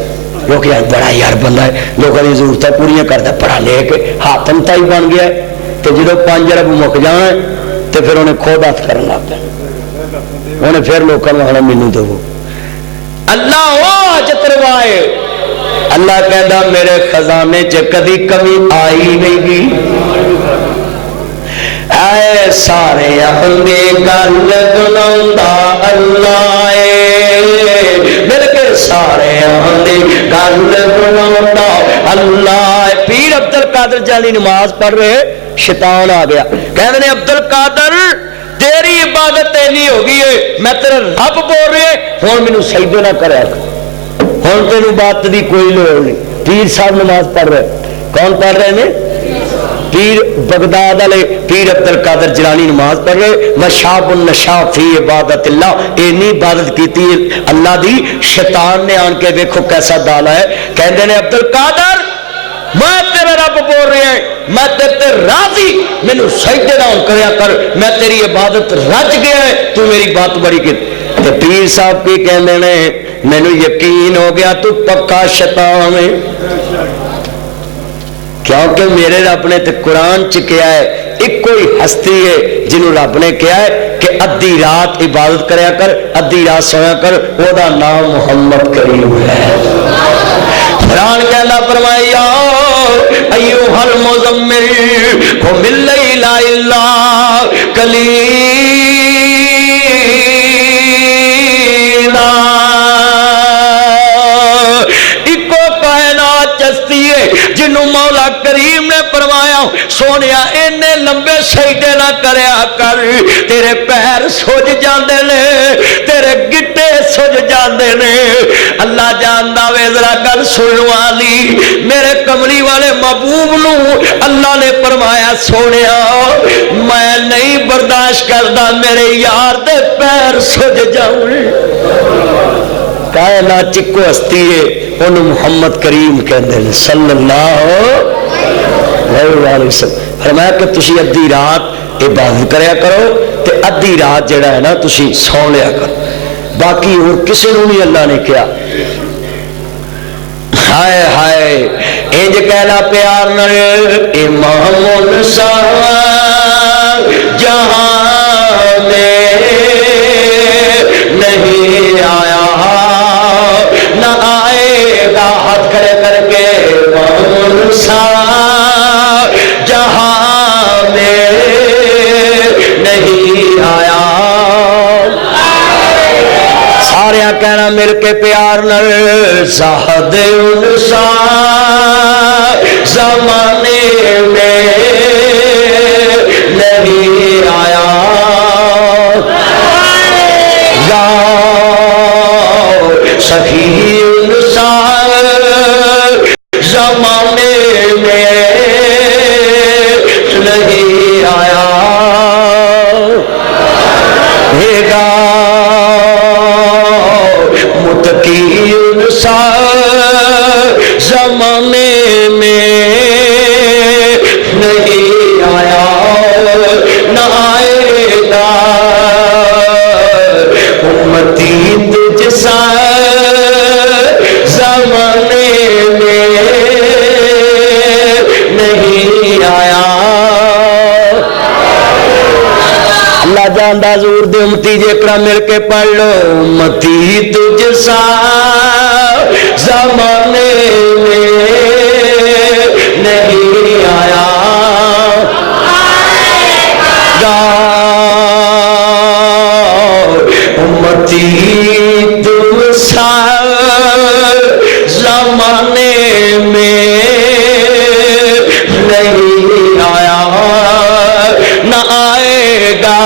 لوگ یار بڑا یار بندہ ہے، لوگوں کی ضرورتیں پوریا کرتا، پڑھا لے کے ہاتم تائی بن گیا ہے. تو جب 5 ارب مک جانا تو پھر انہیں خود ہاتھ کرنے لگ پہ، انہیں پھر لوگوں کو آنا مینو دو. اللہ وہ حاجت روائے. اللہ کہتا میرے خزانے چ کدی کمی آئی نہیں گی. اے سارے اپنے گل گناوندا اللہ اے، مل کے سارے اپنے گل گناوندا اللہ اے. پیر عبد القادر جانی نماز پڑھ رہے، شیطان آ گیا، کہنے نے عبد القادر تیری عبادت اینی ہو گئی ہے، میں تیرے رب بول رہے ہوں مینوں سجدے نہ کریا کر، ہوں تینوں بات دی کوئی لوڑ نہیں. پیر صاحب نماز پڑھ رہے، کون پڑھ رہے ہیں؟ پیر بغداد والے پیر عبد القادر جیلانی نماز پڑھ رہے. وشاب النشا فی عبادت اللہ، اینی عبادت کیتی اللہ دی. شیطان نے آن کے دیکھو کیسا ڈالا ہے، کہندے نے عبد القادر میں تیرے رب بول رہے ہیں، میں تیرے راضی، مینوں سجدے نہ کریا کر، میں تیری عبادت رج گیا ہے، تو میری بات بڑی کی. تو پیر صاحب کی کہندے نے مینوں یقین ہو گیا تو پکا شیطان ہے، کیونکہ میرے رب نے تو قرآن چ کیا ہے ایک کوئی ہستی ہے جنہوں رب نے کیا ہے کہ ادھی رات عبادت کریا کر، ادھی رات سویا کر، وہ دا نام محمد کریم ہے. قرآن کہنا فرمایا ایوہ المزمل قم اللیل الا قلیلا، اکو کائنات چستی ہے جنہوں مولا کریم نے فرمایا سونیا اینے لمبے سجدے نہ کریا کر، تیرے پیر سج جاندے نے، تیرے گٹے سج جاندے نے. اللہ جاندا وے ذرا گل سن والی، میرے کملی والے محبوب نو اللہ نے فرمایا سونیا میں نہیں برداشت کردا میرے یار دے پیر سج جاون. کائنات چکو ہستی ہے انہوں محمد کریم کہندے ہیں صلی اللہ علیہ وسلم. فرمایا کہ تسی ادھی رات عبادت کریا کرو تے ادھی رات جڑا ہے نا تسی سو لیا کرو، باقی اور کسی نو نہیں اللہ نے کیا. ہائے ہائے انج کہنا پیار نال امام النساء جہاں میں نہیں آیا نہ آئے گا. ہاتھ کھڑے کر کے امام النساء جہاں میں نہیں آیا. سارے کہنا مل کے پیار نال زاہد انسا زمانے میں نہیں آیا. سخی انسا زمانے میں نہیں آیا. گا متقی انسا زمانے میں نہیں آیا، نہ آئے گا. امتی تجھ سا زمانے میں نہیں آیا. اللہ جاندا حضور دے امتی جے کرا مل کے پڑھ لو امتی تجھ سا زمانے میں نہیں آیا. امتی تم سا زمانے میں نہیں آیا، نہ آئے گا.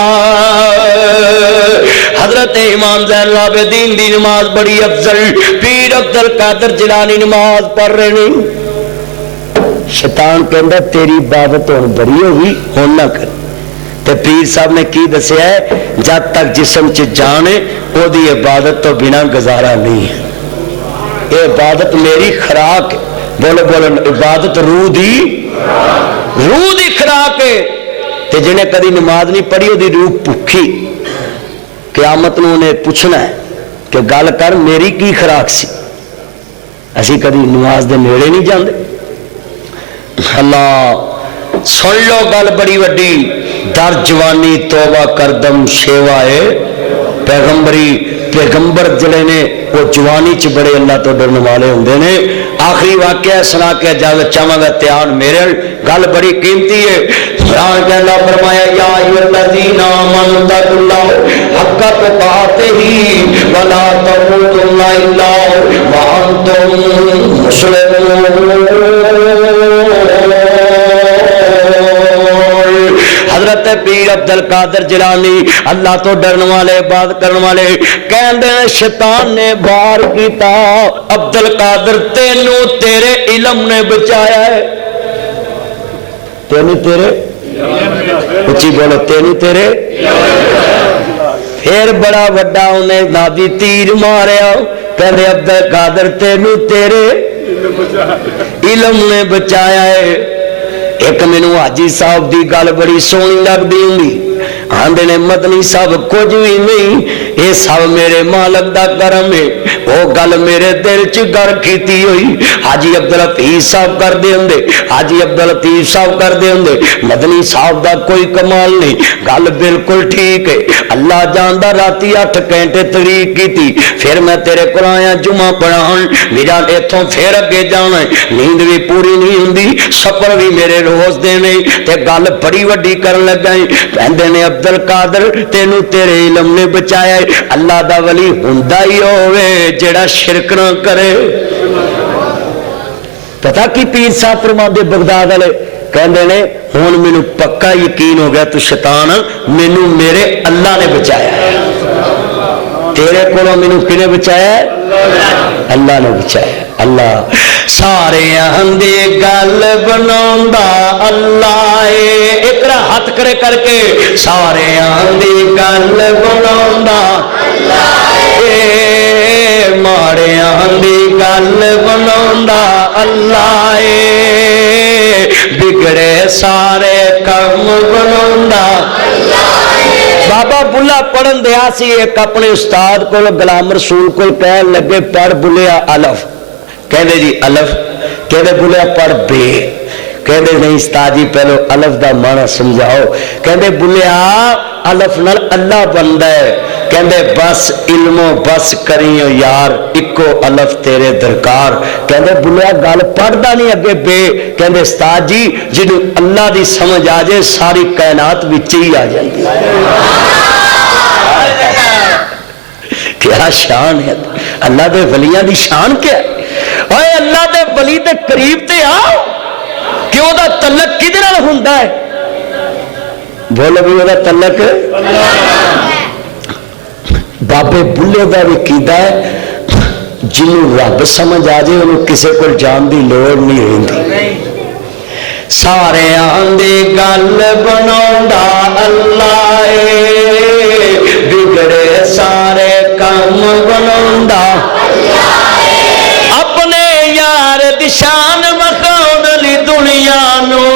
حضرت امام زین العابدین دی نماز بڑی افضل، پیر عبد القادر جیلانی نماز پڑھ رہے نہیں. شیطان کہندا تیری عبادت ہن بڑی ہوئی ہن نہ کر. تے پیر صاحب نے کی دسیا ہے جب تک جسم چ جان ہے وہ دی عبادت تو بنا گزارا نہیں ہے. یہ عبادت میری خوراک ہے. بولو بولو, عبادت روح دی خوراک ہے. تے جنہیں کدی نماز نہیں پڑھی وہ دی روح بھوکھی, قیامت نو انہیں پوچھنا ہے کہ گل کر میری کی خوراک سی. اسی کدی نماز دے نیڑے نہیں جاندے. اللہ سن لو گل بڑی وڈی, در جوانی توبہ کردم شیوائے پیغمبری. پیغمبر جڑے نے وہ جوانی چ بڑے اللہ تو ڈرن والے ہوندے نے. آخری واقعہ سنا کے اجازت چاہواں گا, دھیان میرے گل بڑی قیمتی ہے. قرآن کے اللہ فرمایا یا ایھا الذین آمنوا اتقوا اللہ حق تقاتہ ولا تموتن الا وانتم مسلمون. حضرت پیر عبد القادر جیلانی اللہ تو ڈرن والے عبادت کرن والے کہندے شیطان نے بار کیتا عبد القادر تینوں تیرے علم نے بچایا ہے. تینوں تیرے اچھی بولو, تینوں تیرے. پھر بڑا وڈا انہیں نادی تیر ماریا, کہندے عبد القادر تینوں تیرے علم نے بچایا ہے. ایک مینوں حاجی صاحب دی گل بڑی سونی لگدی ہوندی, آندے نے مدنی صاحب کچھ بھی نہیں, یہ سب میرے مالک دا کرم ہے. وہ گل میرے دل چ گر کیتی ہوئی حاجی عبداللطیف صاحب کر دے ہوندے, حاجی عبداللطیف صاحب کر دے ہوندے, مدنی صاحب دا کوئی کمال نہیں. گل بالکل ٹھیک ہے. اللہ جاندا راتی 8 گھنٹے تقریر کیتی, پھر میں تیرے کول آیا جمعہ پڑھان, میرا اتوں پھر اگے جانا ہے, نیند بھی پوری نہیں ہوندی, سفر بھی میرے روز دے نہیں, تے گل بڑی وڈی کرن لگا. کہندے نے عبد القادر تینوں تیرے علم نے بچایا ہے. اللہ دا ولی ہوندا ہی ہوے جڑا شرک نہ کرے. پتہ کی پیر صاحب فرماندے بغداد والے کہندے نے ہن مینوں پکا یقین ہو گیا تو شیطان مینوں میرے اللہ نے بچایا ہے. تیرے کولوں مینوں کنے بچایا ہے؟ اللہ نے بچایا. اللہ سارے اندے گل بناوندا اللہ اے. اقرا ہاتھ کھڑے کر کے سارے اندے گل بناوندا اللہ اے, ماڑے اندے گل بناوندا اللہ اے, بگڑے سارے کم بناوندا اللہ اے. بابا بلا پڑھن دیا سی, ایک اپنے استاد کو غلام رسول کو کہن لگے پڑھ بلیا الف. کہندے جی الف, کہندے بلیا پڑھ بے. کہندے نہیں استاد جی پہلو الف دا معنی سمجھاؤ. کہندے بلیا الف نال اللہ بندا ہے. کہندے بس علم و بس کریو یار اکو الف تیرے درکار. کہندے بلیا گل پڑھدا نہیں اگے بے. کہندے استاد جی جنوں اللہ دی سمجھ آ جائے ساری کائنات وچ ہی آ جاندی. کیا شان ہے اللہ دے ولیاں دی شان کیا ہے. اے اللہ دے ولی دے قریب تے آؤ کہ وہ دا تعلق کدے نال ہوندا ہے. بولو بھی وہ دا تعلق بابے بلے دا بھی کیدا ہے جنوں رب سمجھ آ جائے انہوں کسے کو جان دی لوڑ نہیں رہندی. سارے آندے گل بناوندا اللہ اے, بگڑے سارے کم بناوندا اللہ اے. اپنے یار دی شان مخاون لی دنیا نو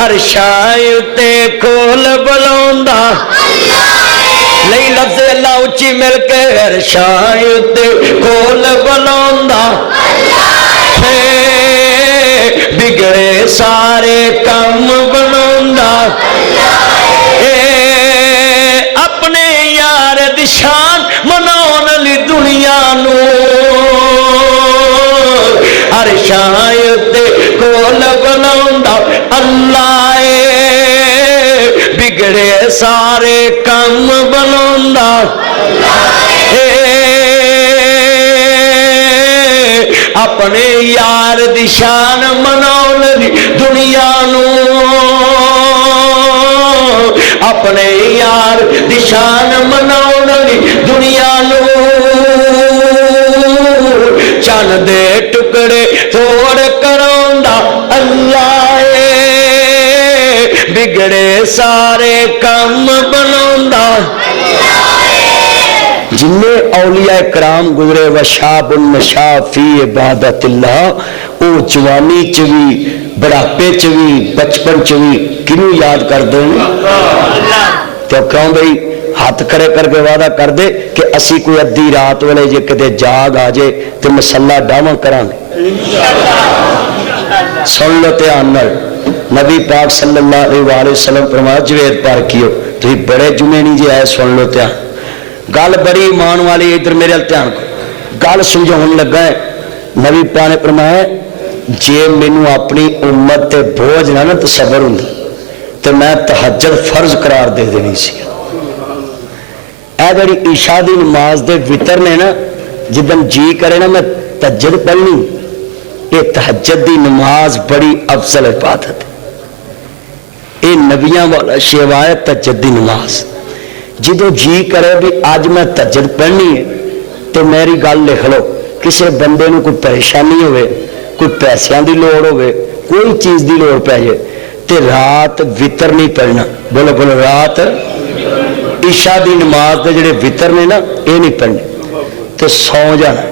عرشائے کول بلاوندا نہیں لفظ اللہ اچھی مل کے عرشائے کول بلاوندا بگڑے سارے کم بلاوندا اپنے یار دی شان مناون لی دنیا نو عرشائے کول بلاوندا اللہ بگڑے سارے کم بلاوندا اپنے یار دی شان مناون دی دنیا نو اپنے یار دی شان مناؤن دنیا نو چن دے ٹکڑے توڑ کراؤندا اللہ بگڑے سارے کام بناؤندا جنہیں اولیاء کرام گزرے وشاب النشا فی عبادت اللہ او جوانی چوی بڑھاپے چوی بچپن چوی کنوں یاد کر دیں تو کہوں بھئی ہاتھ کھڑے کر کے وعدہ کر دے کہ اسی کوئی ادھی رات والے جے کدے جاگ آجے تو مسلح ڈاواں کرانگے سن لو دھیان نال نبی پاک صلی اللہ علیہ وسلم فرمایا جوید پار کیو تو ہی بڑے جمعے نہیں جی آئے سن لو دھیان گل بڑی ایمان والی ادھر میرے دھیان کو گل سمجھاؤن لگا ہے نبی پاک نے فرمایا جے مینوں اپنی امت تے بوجھ نہ تصور ہوندا تو میں تہجد فرض قرار دے دینی سی اے جڑی عشاء دی نماز دے وتر نے نا جدن جی کرے نا میں تہجد پڑھنی یہ تہجد دی نماز بڑی افضل عبادت ہے یہ نبیاں والا شیوائے تہجد دی نماز جدو جی کرے بھی آج میں تہجد پڑھنی ہے تو میری گل لکھ لو کسی بندے نو کوئی پریشانی ہوئے کوئی پیسیاں دی لوڑ ہوئے کوئی چیز دی لوڑ پہ جائے تو رات وتر نہیں پڑھنا بولو بولو رات عشاء دی نماز دے جڑے وتر نے نا یہ نہیں پڑھنے تو سو جانا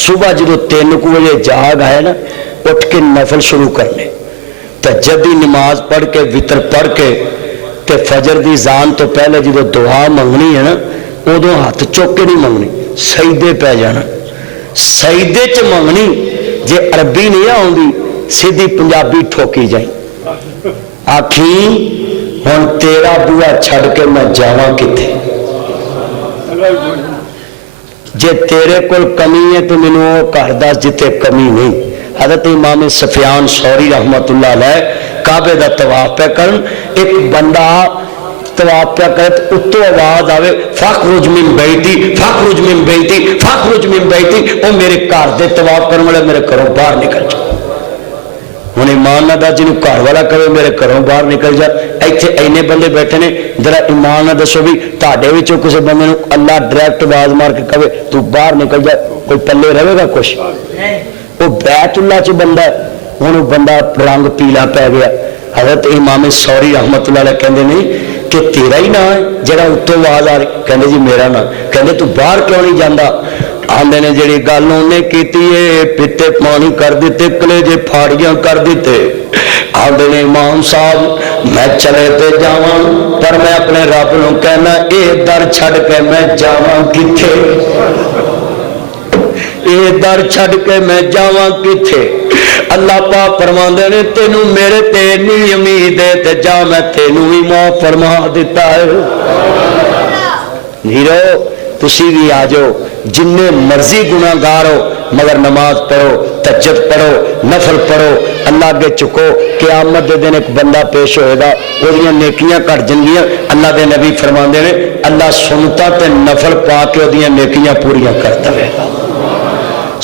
صبح جدو 3 بجے جاگ آئے نا اٹھ کے نفل شروع کرنے تہجد دی نماز پڑھ کے وتر پڑھ کے تے فجر دی زان تو پہلے جدو دعا منگنی ہے نا ادو ہاتھ چوک کے نہیں منگنی سجدے پہ جانا سجدے چ منگنی جے عربی نہیں آؤندی سیدھی پنجابی ٹھوکی جائیں آکھی ہن تیرا بوا چھڑ کے میں جاواں کتے جے تیرے کول کمی ہے تو مینوں او گھر دس جتے کمی نہیں حضرت امام سفیان ثوری رحمت اللہ علیہ کعبے دا طواف پہ کرن ایک بندہ طواف پہ کرے تو اتو آواز آوے فخرج من بیتی فخرج من بیتی فخرج من بیتی او میرے گھر دے طواف کرنے والے میرے گھروں باہر نکل جا ہن ایمان نہ دا جنوں گھر والا کہے میرے گھروں باہر نکل جا ایتھے اینے بندے بیٹھے نے ذرا ایمان نہ دسو بھی تہاڈے وچوں کسے بندے نوں اللہ ڈائریکٹ آواز مار کے کہے تو باہر نکل جا کوئی پلے رہے گا کچھ وہ بیت اللہ چ بندہ ہوں بندہ رنگ پیلا پی گیا حضرت امام ثوری رحمت اللہ علیہ کہندے نہیں کہ تیرا ہی نام ہے جڑا اتوں آواز آ رہی کہندے جی میرا نام کہندے تو باہر کیوں نہیں جانا آندے نے جڑی گل انہیں کیتی ہے پیتے پانی کر دیتے کلیجے پھاڑیاں کر دیتے آندے نے امام صاحب میں چلے تے جاواں پر میں اپنے رب نوں کہنا اے در چھڈ کے میں جاواں کتھے اے در چھڈ کے میں جاواں کتھے اللہ پاک فرماندے نے تینوں میرے تے نہیں امید ہے تے جا میں تینوں ہی معاف فرما دیتا ہے نیرو تسی بھی آ جاؤ جننے مرضی گناہ گار ہو مگر نماز پڑھو تہجد پڑھو نفل پڑھو اللہ کے چکو قیامت دے دن ایک بندہ پیش ہوئے گا وہ نیکیاں کٹ جنگیاں اللہ دے نبی فرماندے نے اللہ سنتا تے نفل پا کے وہ نیکیاں پوریاں کرتا ہے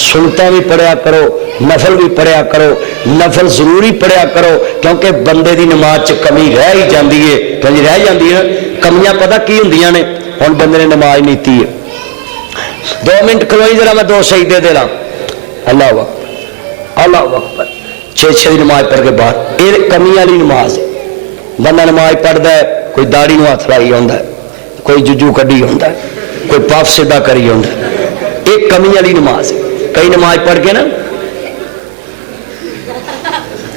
سنتا بھی پڑھیا کرو نفل بھی پڑھیا کرو نفل ضروری پڑھیا کرو کیونکہ بندے دی نماز چ کمی رہ ہی جاندی ہے کہیں رہ جاندی ہے کمیاں پتہ کی ہوندیاں نے ہن بندے نے نماز نہیں تی ہے 2 منٹ کھلوئی ذرا میں 2 سجدے دے لاں اللہ اکبر اللہ اکبر 6 دی نماز پڑھ کے باہر یہ کمی والی نماز ہے بندہ نماز پڑھدا ہے کوئی داڑھی نوں ہاتھ لائی ہوندا ہے کوئی ججو کڈی ہوندا ہے کوئی پاف سیدھا کری ہوندا ہے ایک کمی والی نماز ہے کئی نماز پڑھ کے نا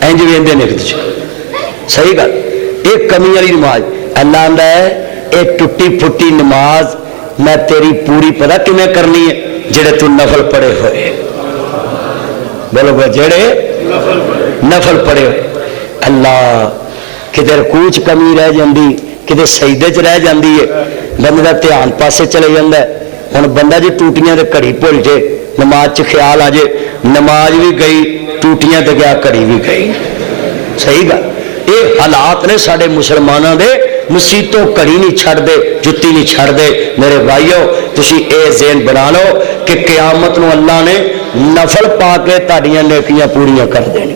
انج ویندے نے صحیح گل ایک کمی والی نماز اللہ آندا ہے ایک ٹوٹی پھٹی نماز میں تیری پوری پتہ کیویں کرنی ہے جڑے تو نفل پڑھے ہوئے بولو جڑے نفل پڑھے ہوئے اللہ کدھر رکوع چ کمی رہ جاندی کدھر سجدے چ رہ جاندی ہے بندے دا دھیان پاسے چلے جاندا ہے ہن بندہ جی ٹوٹیاں تے گھڑی بھول جے نماز چ خیال آ جے نماز بھی گئی ٹوٹیاں تے گیا گھڑی بھی گئی صحیح گل یہ حالات نے سارے مسلمانوں دے مسیتوں کڑی نہیں چھڑ دے جتی نہیں چھڑ دے میرے بھائیو تسی اے ذہن بنا لو کہ قیامت نو اللہ نے نفل پا کے تہاڈیاں نیکیاں پوریاں کر دینی